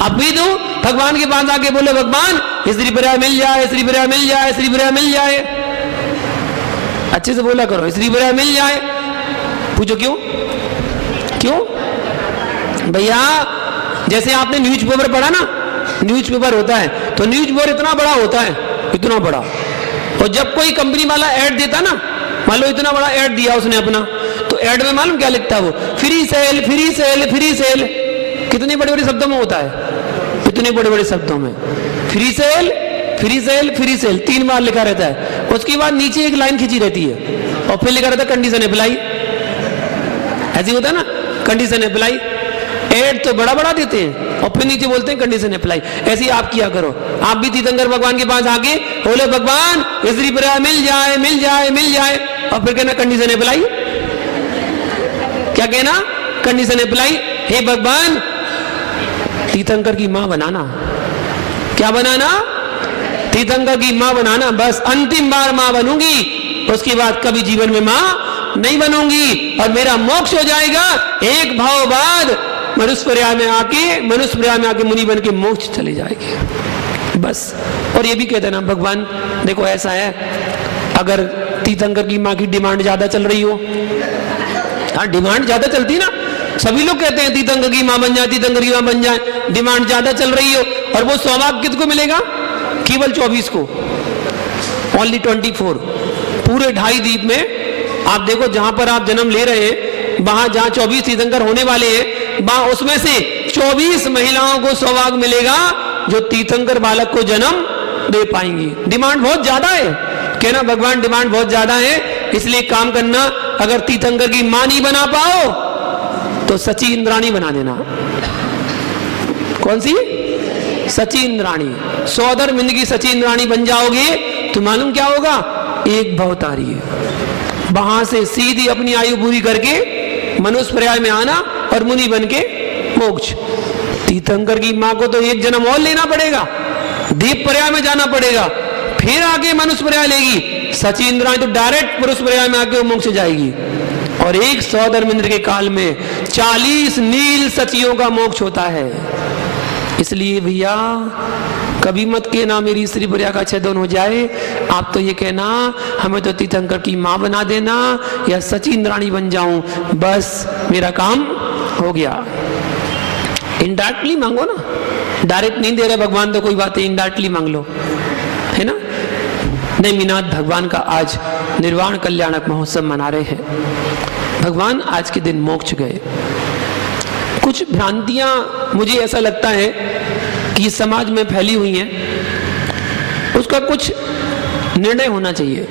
अब भी तो भगवान के पास आके बोले भगवान स्त्री पर्याय मिल जाए, स्त्री पर्याय मिल जाए, स्त्री पर्याय मिल जाए, अच्छे से बोला करो, स्त्री पर्याय मिल जाए। पूछो क्यों? क्यों भैया? जैसे आपने न्यूज़पेपर पढ़ा ना, न्यूज़पेपर होता है तो न्यूज़पेपर इतना बड़ा होता है, इतना बड़ा, और जब कोई कंपनी वाला ऐड देता ना, मान लो इतना बड़ा ऐड दिया उसने अपना, तो ऐड में मालूम क्या लिखता है वो? Free sale, free sale, free sale. कितने बड़े बड़े शब्दों में होता है, इतने बड़े बड़े शब्दों में free sale, free sale, free sale 3 बार लिखा रहता है। उसके बाद नीचे एक लाइन खींची रहती है और फिर लिखा रहता है कंडीशन अप्लाई। ऐसे होता है ना, कंडीशन अप्लाई। ऐड तो बड़ा बड़ा देते हैं और फिर नीचे बोलते हैं कंडीशन अप्लाई। ऐसे ही आप किया करो। आप भी तीर्थंकर भगवान के पास आके बोले भगवान स्त्री पर्याय मिल जाए, मिल जाए, मिल जाए, और फिर कहना कंडीशन अप्लाई। क्या कहना? कंडीशन अप्लाई, हे भगवान तीर्थंकर की मां बनाना। क्या बनाना? तीर्थंकर की मां बनाना। बस अंतिम बार मां बनूंगी, उसके बाद कभी जीवन में मां नहीं बनूंगी और मेरा मोक्ष हो जाएगा। एक भाव बाद मनुष्य पर्याय में आके मुनि बन के मोक्ष चले जाएंगे बस। और ये भी कहते ना भगवान देखो ऐसा है, अगर तीर्थंकर की मां की डिमांड ज्यादा चल रही हो, हाँ डिमांड ज्यादा चलती ना, सभी लोग कहते हैं तीर्थंकर की मां बन जाए, तीर्थंकर की मां बन जाए, डिमांड ज्यादा चल रही हो, और वो सौभाग्य किसको मिलेगा? केवल 24 को, ओनली 24। पूरे 2.5 द्वीप में आप देखो, जहां पर आप जन्म ले रहे हैं, वहां जहां 24 तीर्थंकर होने वाले हैं, वहां उसमें से 24 महिलाओं को सौभाग्य मिलेगा जो तीर्थंकर बालक को जन्म दे पाएंगी। डिमांड बहुत ज्यादा है, कहना भगवान डिमांड बहुत ज्यादा है, इसलिए काम करना, अगर तीर्थंकर की मां नहीं बना पाओ तो सची इंद्राणी बना देना। कौन सी? सची इंद्राणी। 100 मिंद की सची इंद्राणी बन जाओगे तो मालूम क्या होगा? एक भवतारी है, वहां से सीधी अपनी आयु पूरी करके मनुष्य पर्याय में आना और मुनि बन के मोक्ष। तीर्थंकर की मां को तो एक जन्म और लेना पड़ेगा, दीप पर्याय में जाना पड़ेगा, फिर आगे मनुष्य पर्याय लेगी। सची इंद्राणी तो डायरेक्ट पुरुष पर्याय में आके मोक्ष जाएगी। और एक 100 धर्मेंद्र के काल में 40 नील सचियों का मोक्ष होता है। इसलिए भैया कभी मत कहना मेरी स्त्री पर्याय का छेदन हो जाए, आप तो ये कहना हमें तो तीर्थंकर की मां बना देना या सची इंद्राणी बन जाऊं, बस मेरा काम हो गया। इनडायरेक्टली मांगो ना, डायरेक्ट नहीं दे रहे भगवान तो कोई बात नहीं, इनडायरेक्टली मांग लो, है ना। नेमिनाथ भगवान का आज निर्वाण कल्याणक महोत्सव मना रहे हैं। भगवान आज के दिन मोक्ष गए। कुछ भ्रांतियां मुझे ऐसा लगता है कि समाज में फैली हुई हैं, उसका कुछ निर्णय होना चाहिए।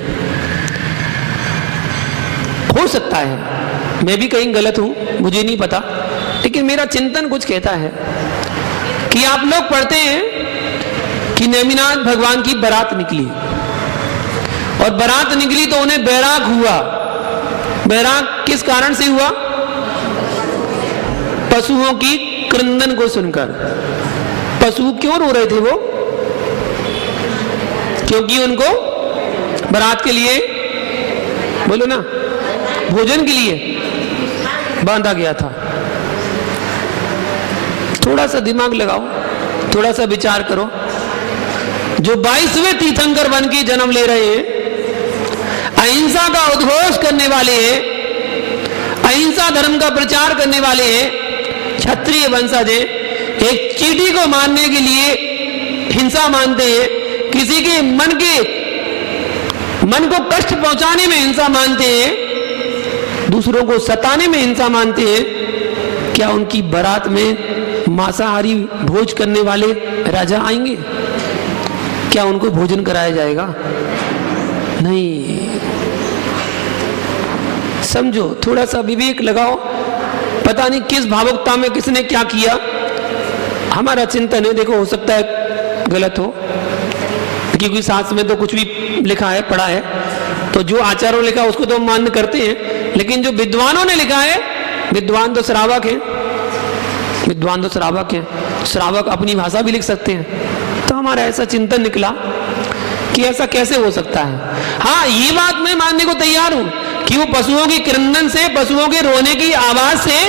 हो सकता है मैं भी कहीं गलत हूं, मुझे नहीं पता, लेकिन मेरा चिंतन कुछ कहता है कि आप लोग पढ़ते हैं कि नेमिनाथ भगवान की बारात निकली, और बारात निकली तो उन्हें बैराग हुआ। बैराग किस कारण से हुआ? पशुओं की क्रंदन को सुनकर। पशु क्यों रो रहे थे वो? क्योंकि उनको बारात के लिए, बोलो ना, भोजन के लिए बांधा गया था। थोड़ा सा दिमाग लगाओ, थोड़ा सा विचार करो। जो 22वें तीर्थंकर बन के जन्म ले रहे हैं, अहिंसा का उद्घोष करने वाले हैं, अहिंसा धर्म का प्रचार करने वाले हैं, क्षत्रिय वंशज हैं, एक चींटी को मारने के लिए हिंसा मानते हैं, किसी के मन को कष्ट पहुंचाने में हिंसा मानते हैं, दूसरों को सताने में हिंसा मानते हैं। क्या उनकी बारात में मांसाहारी भोज करने वाले राजा आएंगे? क्या उनको भोजन कराया जाएगा? नहीं। समझो, थोड़ा सा विवेक लगाओ। पता नहीं किस भावुकता में किसने क्या किया। हमारा चिंतन है, देखो हो सकता है गलत हो, क्योंकि शास्त्र में तो कुछ भी लिखा है, पढ़ा है, तो जो आचार्यों ने लिखा उसको तो हम मान्य करते हैं, लेकिन जो विद्वानों ने लिखा है, विद्वान तो श्रावक हैं, विद्वान तो श्रावक हैं, श्रावक अपनी भाषा भी लिख सकते हैं। तो हमारा ऐसा चिंतन निकला कि ऐसा कैसे हो सकता है। हाँ, ये बात मैं मानने को तैयार हूं कि वो पशुओं की क्रंदन से, पशुओं के रोने की आवाज से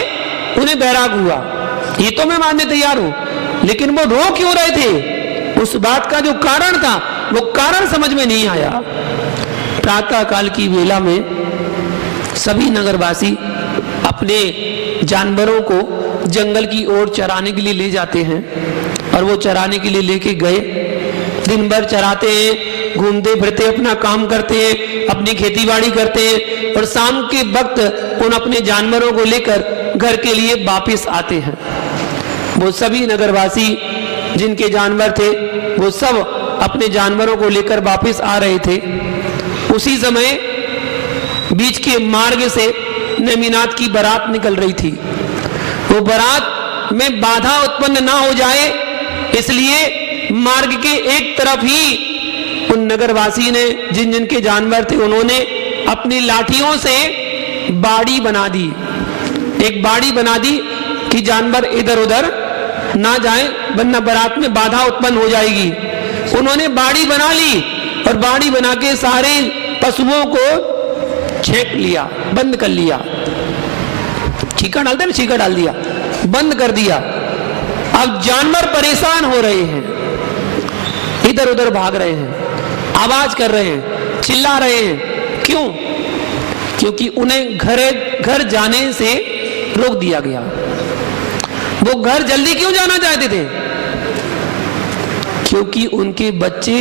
उन्हें बैराग हुआ, ये तो मैं मानने तैयार हूं, लेकिन वो रो क्यों रहे थे, उस बात का जो कारण था वो कारण समझ में नहीं आया। प्रातः काल की वेला में सभी नगरवासी अपने जानवरों को जंगल की ओर चराने के लिए ले जाते हैं, और वो चराने के लिए लेके गए। दिन भर चराते हैं, घूमते फिरते अपना काम करते हैं, अपनी खेतीबाड़ी करते हैं, और शाम के वक्त उन अपने जानवरों को लेकर घर के लिए वापस आते हैं। वो सभी नगरवासी जिनके जानवर थे, वो सब अपने जानवरों को लेकर वापस आ रहे थे। उसी समय बीच के मार्ग से नेमिनाथ की बारात निकल रही थी। वो बारात में बाधा उत्पन्न ना हो जाए, इसलिए मार्ग के एक तरफ ही उन नगरवासी ने, जिन जिन के जानवर थे, उन्होंने अपनी लाठियों से बाड़ी बना दी। एक बाड़ी बना दी कि जानवर इधर उधर ना जाए, वरना बारात में बाधा उत्पन्न हो जाएगी। उन्होंने बाड़ी बना ली और बाड़ी बना के सारे पशुओं को छेक लिया, बंद कर लिया। छीका डालते ना, छीका डाल दिया, बंद कर दिया। अब जानवर परेशान हो रहे हैं, इधर उधर भाग रहे हैं, आवाज कर रहे हैं, चिल्ला रहे हैं। क्यों? क्योंकि उन्हें घर जाने से रोक दिया गया। वो घर जल्दी क्यों जाना चाहते थे? क्योंकि उनके बच्चे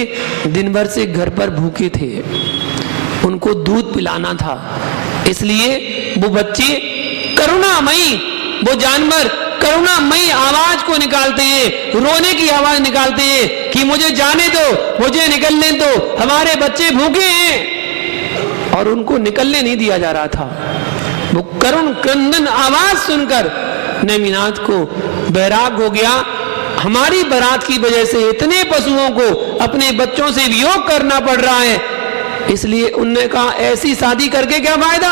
दिन भर से घर पर भूखे थे, उनको दूध पिलाना था। इसलिए वो बच्चे करुणामयी, वो जानवर करुणामयी आवाज को निकालते हैं, रोने की आवाज निकालते हैं कि मुझे जाने दो, मुझे निकलने दो, हमारे बच्चे भूखे हैं। और उनको निकलने नहीं दिया जा रहा था। वो करुण क्रंदन आवाज सुनकर नेमिनाथ को बैराग हो गया। हमारी बारात की वजह से इतने पशुओं को अपने बच्चों से वियोग करना पड़ रहा है, इसलिए उनने कहा ऐसी शादी करके क्या फायदा।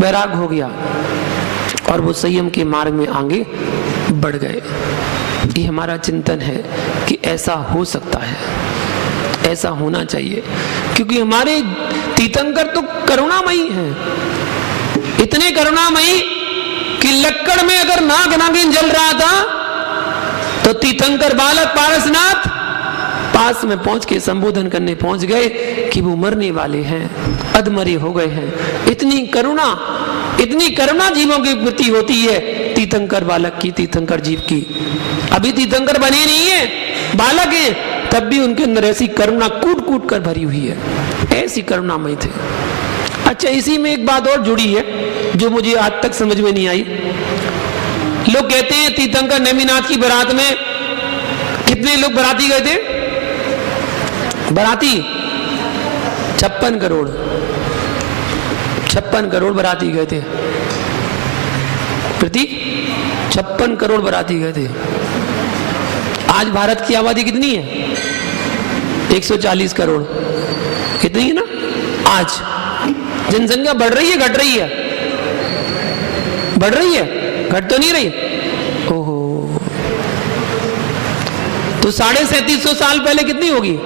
बैराग हो गया और वो संयम के मार्ग में आगे बढ़ गए। ये हमारा चिंतन है कि ऐसा हो सकता है, ऐसा होना चाहिए, क्योंकि हमारे तीर्थंकर तो करुणामयी हैं, इतने करुणामयी कि लक्कड़ में अगर नाग नागिन जल रहा था तो तीर्थंकर बालक पारसनाथ पास में पहुंच के संबोधन करने पहुंच गए कि वो मरने वाले हैं, अधमरे हो गए हैं। इतनी करुणा जीवों के प्रति होती है तीर्थंकर बालक की, तीर्थंकर जीव की। अभी तीर्थंकर बने नहीं है, बालक है, तब भी उनके अंदर ऐसी करुणा कूट कूट कर भरी हुई है, ऐसी करुणामयी थे। अच्छा, इसी में एक बात और जुड़ी है जो मुझे आज तक समझ में नहीं आई। लोग कहते हैं तीर्थंकर नेमिनाथ की बारात में कितने लोग बाराती गए थे? बाराती 56 करोड़, 56 करोड़ बाराती गए थे। प्रतीक, 56 करोड़ बाराती गए थे। आज भारत की आबादी कितनी है? 140 करोड़, कितनी है ना? आज जनसंख्या बढ़ रही है, घट रही है? बढ़ रही है, घट तो नहीं रही। ओहो, तो 3750 साल पहले कितनी होगी?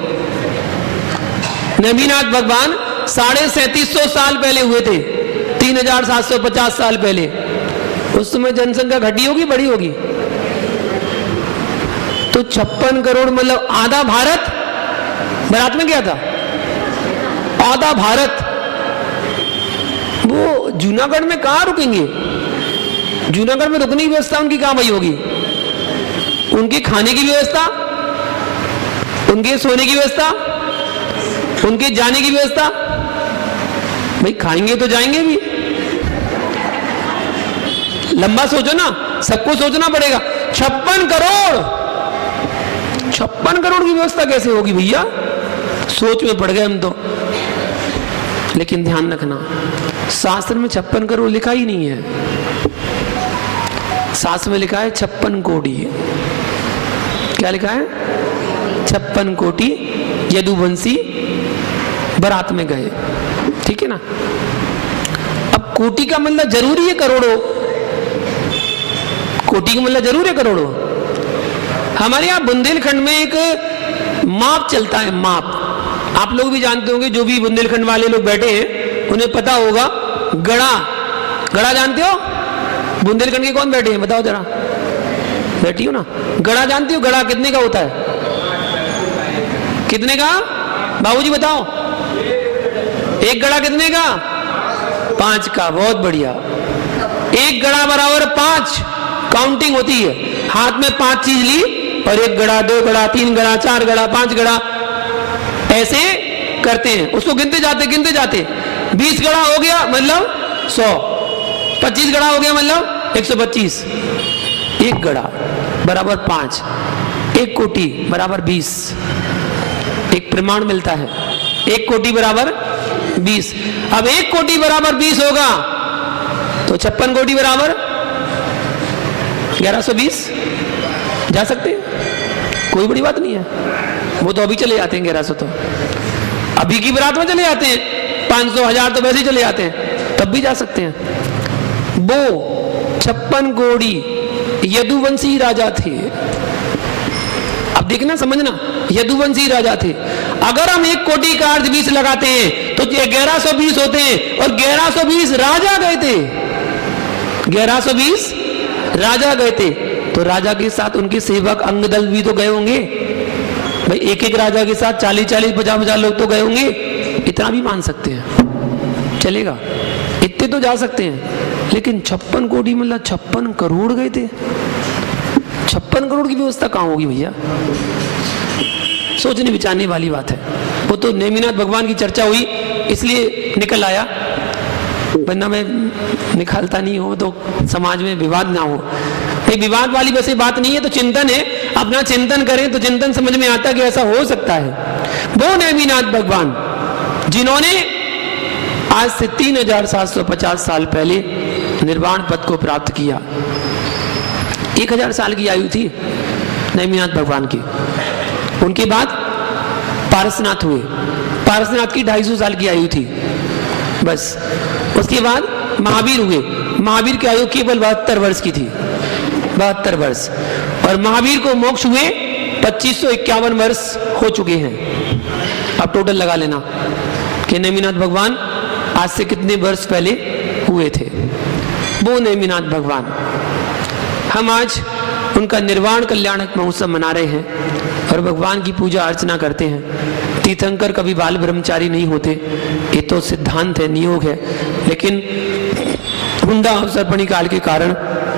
नेमिनाथ भगवान 3750 साल पहले हुए थे, 3750 साल पहले। उस समय जनसंख्या घटी होगी, बढ़ी होगी? तो 56 करोड़ मतलब आधा भारत बारात में गया था, आधा भारत। वो जूनागढ़ में कहां रुकेंगे? जूनागढ़ में रुकने की व्यवस्था उनकी कहां भाई होगी? उनके खाने की व्यवस्था, उनके सोने की व्यवस्था, उनके जाने की व्यवस्था। भाई खाएंगे तो जाएंगे भी, लंबा सोचो ना, सबको सोचना पड़ेगा। 56 करोड़, 56 करोड़ की व्यवस्था कैसे होगी भैया? सोच में पड़ गए हम तो। लेकिन ध्यान रखना, शास्त्र में 56 करोड़ लिखा ही नहीं है, शास्त्र में लिखा है 56 कोटि। क्या लिखा है? 56 कोटि यदुवंशी बारात में गए, ठीक है ना? अब कोटि का मतलब जरूरी है करोड़ों, कोटि का मतलब जरूर है करोड़ों। हमारे यहाँ बुंदेलखंड में एक माप चलता है, माप। आप लोग भी जानते होंगे, जो भी बुंदेलखंड वाले लोग बैठे हैं उन्हें पता होगा। गड़ा, गड़ा जानते हो? बुंदेलखंड के कौन बैठे हैं बताओ जरा, बैठी हो ना? गड़ा जानती हो? गड़ा कितने का होता है? कितने का बाबूजी बताओ? एक गड़ा कितने का? 5 का। बहुत बढ़िया। एक गड़ा बराबर 5 काउंटिंग होती है। हाथ में 5 चीज ली और 1 गड़ा, 2 गड़ा, 3 गड़ा, 4 गड़ा, 5 गड़ा, ऐसे करते हैं। उसको गिनते जाते 20 गड़ा हो गया मतलब 100, 25 गड़ा हो गया मतलब 125। 1 गड़ा बराबर 5, 1 कोटि बराबर 20। एक प्रमाण मिलता है, 1 कोटि बराबर 20। अब 1 कोटि बराबर 20 होगा तो 56 कोटि बराबर 1120। जा सकते हैं, कोई बड़ी बात नहीं है। वो तो अभी चले जाते हैं 1100, तो अभी की बारात में चले जाते हैं। 500 1000 तो वैसे ही चले जाते हैं, तब भी जा सकते हैं। वो 56 कोड़ी यदुवंशी राजा थे। अब देखना समझना, यदुवंशी राजा थे। अगर हम 1 कोटि का अर्थ 20 लगाते हैं तो 1120 होते हैं, और 1120 राजा गए थे, 1120 राजा गए थे। तो राजा के साथ उनके सेवक अंगदल भी तो गए होंगे भाई, एक राजा के साथ 40-40, 50-50 लोग तो गए होंगे। इतना भी मान सकते हैं, चलेगा, इतने तो जा सकते हैं। लेकिन 56 कोटि मतलब 56 करोड़ गए थे। 56 करोड़ की व्यवस्था कहाँ होगी भैया? सोचने विचारने वाली बात है। वो तो नेमिनाथ भगवान की चर्चा हुई इसलिए निकल आया, वरना मैं निकालता नहीं हो तो समाज में विवाद ना हो। विवाद वाली वैसे बात नहीं है, तो चिंतन है, अपना चिंतन करें तो चिंतन समझ में आता कि ऐसा हो सकता है। वो नेमिनाथ भगवान जिन्होंने आज से 3750 साल पहले निर्वाण पद को प्राप्त किया। 1000 साल की आयु थी नेमिनाथ भगवान की। उनके बाद पारसनाथ हुए, पारसनाथ की 250 साल की आयु थी बस। उसके बाद महावीर हुए, महावीर की आयु केवल 72 वर्ष की थी, 72 वर्ष। और महावीर को मोक्ष हुए 2551 वर्ष हो चुके हैं। अब टोटल लगा लेना कि नेमिनाथ भगवान आज से कितने वर्ष पहले हुए थे। वो नेमिनाथ भगवान, हम आज उनका निर्वाण कल्याणक महोत्सव मना रहे हैं और भगवान की पूजा अर्चना करते हैं। तीर्थंकर कभी बाल ब्रह्मचारी नहीं होते, ये तो सिद्धांत है, नियोग है। लेकिन हुंडा अवसर्पणी काल के कारण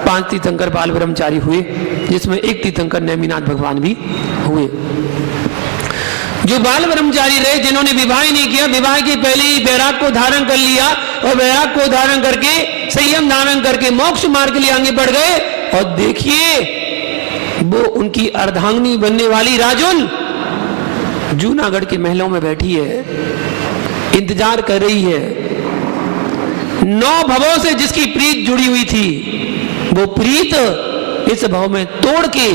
5 तीर्थंकर बाल ब्रह्मचारी हुए, जिसमें एक तीर्थंकर नेमिनाथ भगवान भी हुए। जो बाल ब्रह्मचारी रहे, जिन्होंने विवाह ही नहीं किया, विवाह के पहले ही वैराग को धारण कर लिया और वैराग को धारण करके संयम धारण करके मोक्ष मार्ग के लिए आगे बढ़ गए। और देखिए वो उनकी अर्धांगिनी बनने वाली राजुल जूनागढ़ के महलों में बैठी है, इंतजार कर रही है। 9 भवों से जिसकी प्रीत जुड़ी हुई थी, वो प्रीत इस भव में तोड़ के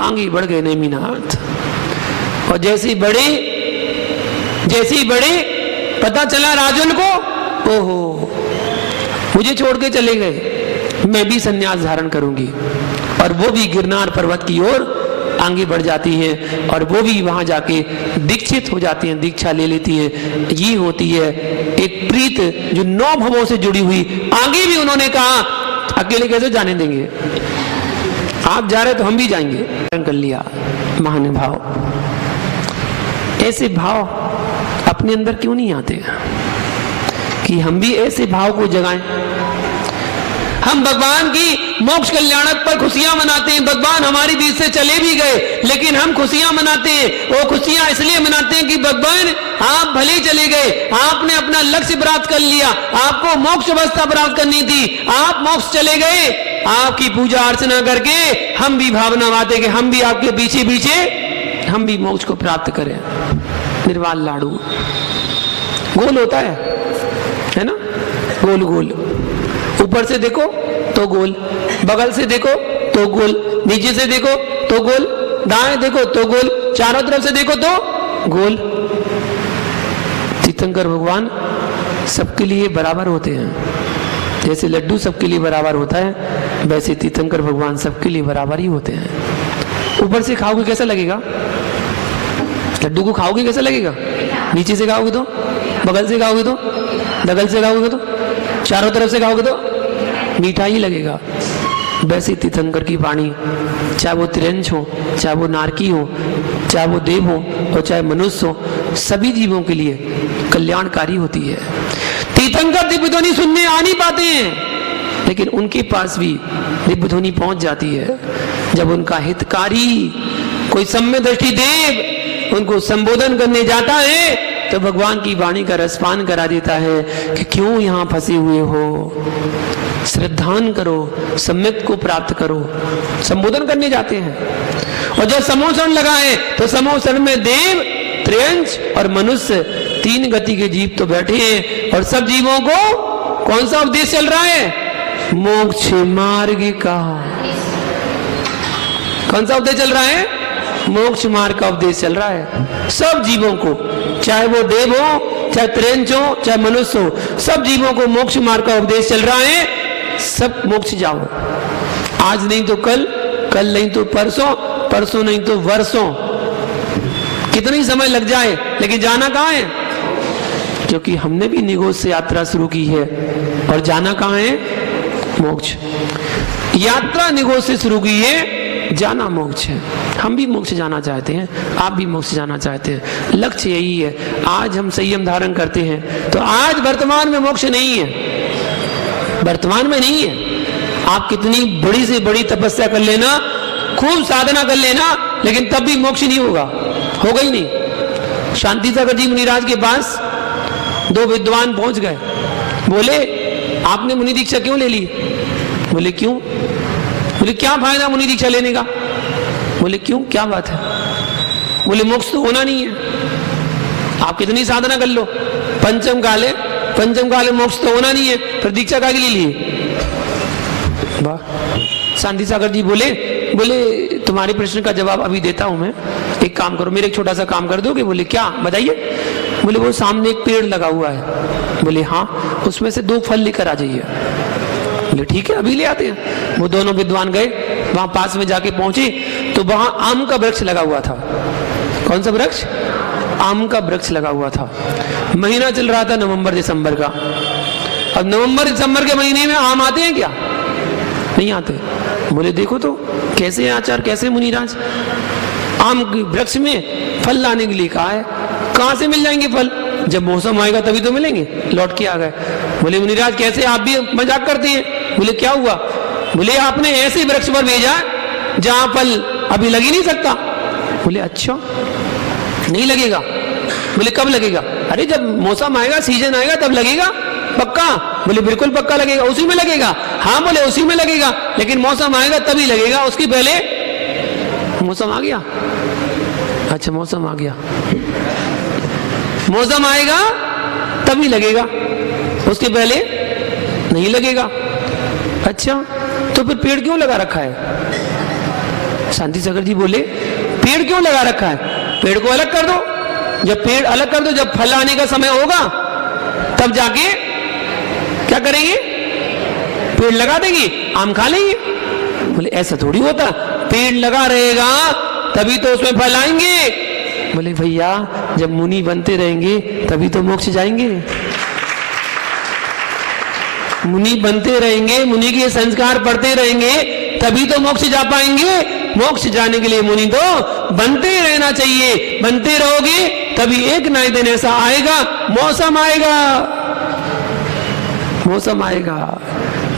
आगे बढ़ गए नेमिनाथ। और जैसे ही बड़े पता चला राजुल को, ओहो मुझे छोड़ के चले गए, मैं भी संन्यास धारण करूंगी। और वो भी गिरनार पर्वत की ओर आगे बढ़ जाती है और वो भी वहां जाके दीक्षित हो जाती हैं, दीक्षा ले लेती है। ये होती है एक प्रीत जो 9 भवों से जुड़ी हुई। आगे भी उन्होंने कहा अकेले कैसे जाने देंगे, आप जा रहे तो हम भी जाएंगे। कर लिया महानुभाव। ऐसे भाव अपने अंदर क्यों नहीं आते कि हम भी ऐसे भाव को जगाएं? हम भगवान की मोक्ष कल्याणक पर खुशियां मनाते हैं। भगवान हमारी बीच से चले भी गए, लेकिन हम खुशियां मनाते हैं। वो खुशियां इसलिए मनाते हैं कि भगवान आप भले चले गए, आपने अपना लक्ष्य प्राप्त कर लिया, आपको मोक्ष अवस्था प्राप्त करनी थी, आप मोक्ष चले गए। आपकी पूजा अर्चना करके हम भी भावना माते कि हम भी आपके पीछे पीछे हम भी मोक्ष को प्राप्त करें। निर्वाल लाडू गोल होता है ना, गोल गोल, ऊपर से देखो तो गोल, बगल से देखो तो गोल, नीचे से देखो तो गोल, दाएं देखो तो गोल, चारों तरफ से देखो तो गोल। तीर्थंकर भगवान सबके लिए बराबर होते हैं। जैसे लड्डू सबके लिए बराबर होता है, वैसे तीर्थंकर भगवान सबके लिए बराबर ही होते हैं। ऊपर से खाओगे कैसा लगेगा? लड्डू को खाओगे कैसा लगेगा? नीचे से खाओगे तो, बगल से खाओगे तो, बगल से खाओगे तो, चारों तरफ से खाओगे तो मीठा ही लगेगा। वैसे तीर्थंकर की वाणी, चाहे वो त्रियंश हो, चाहे वो नारकी हो, चाहे वो देव हो और चाहे मनुष्य हो, सभी जीवों के लिए कल्याणकारी होती है। तीर्थंकर दिव्य ध्वनि सुनने आ नहीं पाते हैं, लेकिन उनके पास भी दिव्य ध्वनि पहुंच जाती है। जब उनका हितकारी कोई सम्य दृष्टि देव उनको संबोधन करने जाता है तो भगवान की वाणी का रसपान करा देता है कि क्यों यहाँ फंसे हुए हो, श्रद्धान करो, सम्यक को प्राप्त करो। संबोधन करने जाते हैं। और जब समोसरण लगा है तो समोसरण में देव, त्रियंश और मनुष्य 3 गति के जीव तो बैठे हैं। और सब जीवों को कौन सा उपदेश चल रहा है? मोक्ष मार्ग का। कौन सा उपदेश चल रहा है? मोक्ष मार्ग का उपदेश चल रहा है सब जीवों को, चाहे वो देव हो, चाहे त्रियंश हो, चाहे मनुष्य हो, सब जीवों को मोक्ष मार्ग का उपदेश चल रहा है। सब मोक्ष जाओ, आज नहीं तो कल, कल नहीं तो परसों, परसों नहीं तो वर्षों, कितना ही समय लग जाए, लेकिन जाना कहाँ है? क्योंकि हमने भी निगोज से यात्रा शुरू की है और जाना कहाँ है? मोक्ष। यात्रा निगोज से शुरू की है, जाना मोक्ष है। हम भी मोक्ष जाना चाहते हैं, आप भी मोक्ष जाना चाहते हैं, लक्ष्य यही है। आज हम संयम धारण करते हैं तो आज वर्तमान में मोक्ष नहीं है, वर्तमान में नहीं है। आप कितनी बड़ी से बड़ी तपस्या कर लेना, खूब साधना कर लेना, लेकिन तब भी मोक्ष नहीं होगा, होगा ही नहीं। शांति सागर जी मुनिराज के पास दो विद्वान पहुंच गए, बोले आपने मुनि दीक्षा क्यों ले ली? बोले क्यों? बोले क्या फायदा मुनि दीक्षा लेने का? बोले क्यों, क्या बात है? बोले मोक्ष तो होना नहीं है, आप कितनी साधना कर लो, पंचम काले मोक्ष तो होना नहीं है, फिर दीक्षा काहे के लिए लिए? वाह। शांति सागर जी बोले तुम्हारे प्रश्न का जवाब अभी देता हूं मैं, एक काम करो, मेरे एक छोटा सा काम कर दोगे? बोले क्या, बताइए। बोले वो सामने एक पेड़ लगा हुआ है। बोले हाँ, उसमें से 2 फल लेकर आ जाइए। बोले ठीक है, अभी ले आते हैं। वो दोनों विद्वान गए, वहां पास में जाके पहुंचे तो वहां आम का वृक्ष लगा हुआ था। कौन सा वृक्ष? आम का वृक्ष लगा हुआ था। महीना चल रहा था नवंबर दिसंबर का। अब नवंबर दिसंबर के महीने में आम आते हैं क्या? नहीं आते। बोले देखो तो कैसे आचार, कैसे मुनिराज, आम वृक्ष में फल लाने के लिए कहा है, कहां से मिल जाएंगे फल? जब मौसम आएगा तभी तो मिलेंगे। लौट के आ गए। बोले मुनिराज कैसे, आप भी मजाक करते हैं? बोले क्या हुआ? बोले आपने ऐसे वृक्ष पर भेजा जहां फल अभी लग ही नहीं सकता। बोले अच्छा, नहीं लगेगा? बोले कब लगेगा? अरे जब मौसम आएगा, सीजन आएगा तब लगेगा, पक्का? बोले बिल्कुल पक्का लगेगा, उसी में लगेगा। हाँ बोले उसी में लगेगा, लेकिन मौसम आएगा तभी लगेगा, उसके पहले मौसम आ गया। अच्छा मौसम आ गया, मौसम आएगा तभी लगेगा, उसके पहले नहीं लगेगा। अच्छा तो फिर पेड़ क्यों लगा रखा है? शांति सागर जी बोले पेड़ क्यों लगा रखा है? पेड़ को अलग कर दो, जब पेड़ अलग कर दो, जब फल आने का समय होगा तब जाके क्या करेंगे? पेड़ लगा देंगे, आम खा लेंगे। बोले ऐसा थोड़ी होता, पेड़ लगा रहेगा तभी तो उसमें फल आएंगे। बोले भैया जब मुनि बनते रहेंगे तभी तो मोक्ष जाएंगे, मुनि बनते रहेंगे, मुनि के संस्कार पढ़ते रहेंगे तभी तो मोक्ष जा पाएंगे। मोक्ष जाने के लिए मुनि तो बनते ही रहना चाहिए, बनते रहोगे तभी एक ना एक दिन ऐसा आएगा, मौसम आएगा, मौसम आएगा,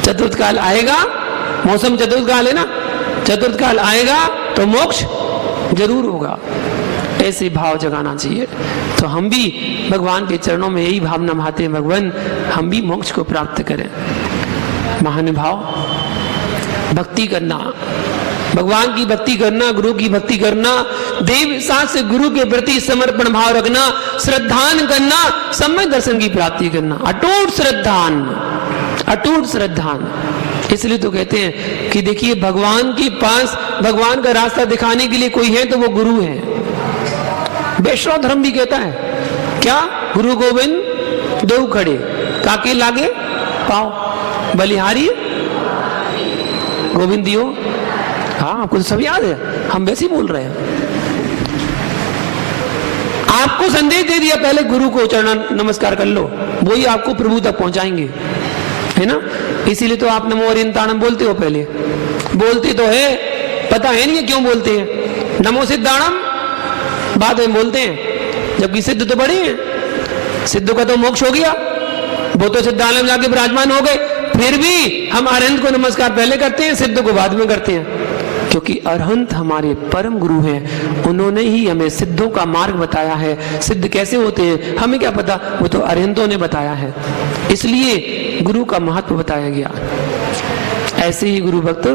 चतुर्थ काल आएगा, मौसम चतुर्थ काल है ना, चतुर्थ काल आएगा तो मोक्ष जरूर होगा। ऐसे भाव जगाना चाहिए। तो हम भी भगवान के चरणों में यही भावना भाते हैं, भगवान हम भी मोक्ष को प्राप्त करें। महानुभाव, भक्ति करना, भगवान की भक्ति करना, गुरु की भक्ति करना, देव शास्त्र गुरु के प्रति समर्पण भाव रखना, श्रद्धान करना, सम्यक दर्शन की प्राप्ति करना, अटूट श्रद्धान, अटूट श्रद्धान। इसलिए तो कहते हैं कि देखिए भगवान के पास भगवान का रास्ता दिखाने के लिए कोई है तो वो गुरु है। वैष्णव धर्म भी कहता है क्या? गुरु गोविंद दो खड़े, काके लागे पाओ, बलिहारी गोविंद दियो। हाँ आपको तो सब याद है, हम वैसे ही बोल रहे हैं। आपको संदेश दे दिया, पहले गुरु को चरण नमस्कार कर लो, वही आपको प्रभु तक पहुंचाएंगे, है ना। इसीलिए तो आप नमो हरियंताणम बोलते हो, पहले बोलते तो है, पता है नहीं क्यों बोलते हैं। नमो सिद्धाणम बाद में बोलते हैं, जबकि सिद्ध तो बड़े हैं, सिद्ध का तो मोक्ष हो गया, वो तो सिद्धालय में जाके विराजमान हो गए, फिर भी हम अरहंत को नमस्कार पहले करते हैं, सिद्ध को बाद में करते हैं, क्योंकि अरहंत हमारे परम गुरु हैं, उन्होंने ही हमें सिद्धों का मार्ग बताया है। सिद्ध कैसे होते हैं हमें क्या पता, वो तो अरहंतों ने बताया है, इसलिए गुरु का महत्व बताया गया। ऐसे ही गुरु भक्त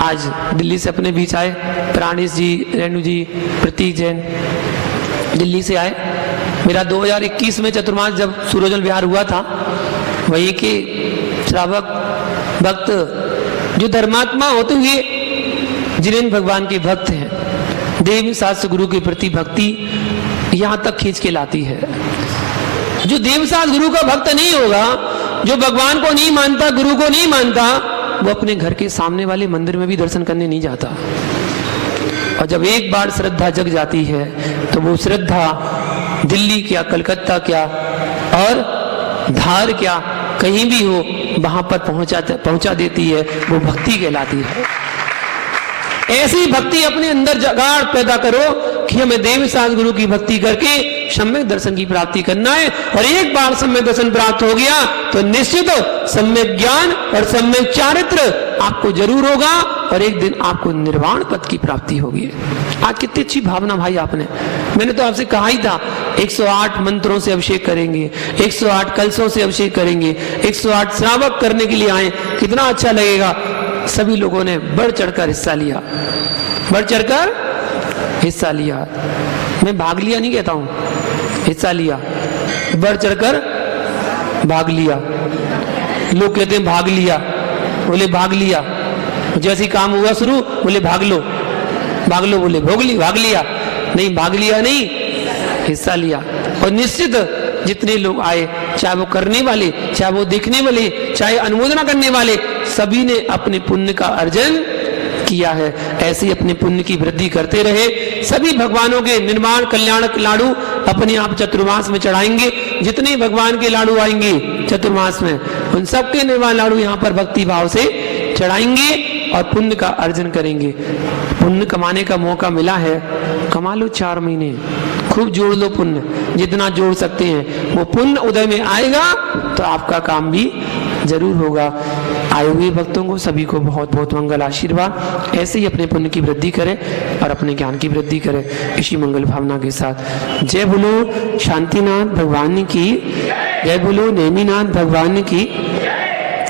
आज दिल्ली से अपने बीच आए, प्राणेश जी, रेणु जी, प्रतीक जैन दिल्ली से आए। मेरा 2021 में चतुर्मास जब सूरजल विहार हुआ था, वही के श्रावक भक्त जो धर्मात्मा होते हुए जिनेन्द्र भगवान के भक्त हैं, देव शास्त्र गुरु के प्रति भक्ति यहाँ तक खींच के लाती है। जो देव शास्त्र गुरु का भक्त नहीं होगा जो भगवान को नहीं मानता, गुरु को नहीं मानता, वो अपने घर के सामने वाले मंदिर में भी दर्शन करने नहीं जाता। और जब एक बार श्रद्धा जग जाती है तो वो श्रद्धा दिल्ली क्या, कलकत्ता क्या और धार क्या, कहीं भी हो वहां पर पहुंचा देती है। वो भक्ति कहलाती है। ऐसी भक्ति अपने अंदर जगाड़ पैदा करो कि हमें देव साज गुरु की भक्ति करके सम्यक दर्शन की प्राप्ति करना है। और एक बार सम्यक दर्शन प्राप्त हो गया तो निश्चित सम्यक ज्ञान और सम्यक चारित्र आपको जरूर होगा और एक दिन आपको निर्वाण पद की प्राप्ति होगी। आज कितनी अच्छी भावना भाई आपने, मैंने तो आपसे कहा ही था 108 मंत्रों से अभिषेक करेंगे, 108 कलशों से अभिषेक करेंगे, 108 श्रावक करने के लिए आए, कितना अच्छा लगेगा। सभी लोगों ने बढ़ चढ़कर हिस्सा लिया, बढ़ चढ़कर हिस्सा लिया। मैं भाग लिया नहीं कहता हूं, हिस्सा लिया, बढ़ चढ़कर भाग लिया। लोग कहते हैं भाग लिया, बोले भाग लिया, जैसे काम हुआ शुरू बोले भाग लो, भाग लो, बोले भाग लिया नहीं, भाग लिया नहीं, हिस्सा लिया। और निश्चित जितने लोग आए, चाहे वो करने वाले, चाहे वो देखने वाले, चाहे अनुमोदना करने वाले, सभी ने अपने पुण्य का अर्जन किया है। ऐसे ही अपने पुण्य की वृद्धि करते रहे। सभी भगवानों के निर्माण कल्याणक लाडू अपने आप चतुर्मास में चढ़ाएंगे। जितने भगवान के लाडू आएंगे चतुर्मास में, उन सबके निर्माण लाडू यहाँ पर भक्ति भाव से चढ़ाएंगे और पुण्य का अर्जन करेंगे। पुण्य कमाने का मौका मिला है, कमा लो 4 महीने, खूब जोड़ लो पुण्य, जितना जोड़ सकते हैं। वो पुण्य उदय में आएगा तो आपका काम भी जरूर होगा। आए हुए भक्तों को सभी को बहुत बहुत मंगल आशीर्वाद। ऐसे ही अपने पुण्य की वृद्धि करें और अपने ज्ञान की वृद्धि करें इसी मंगल भावना के साथ। जय बोलो शांतिनाथ भगवान की, जय बोलो नेमिनाथ भगवान की।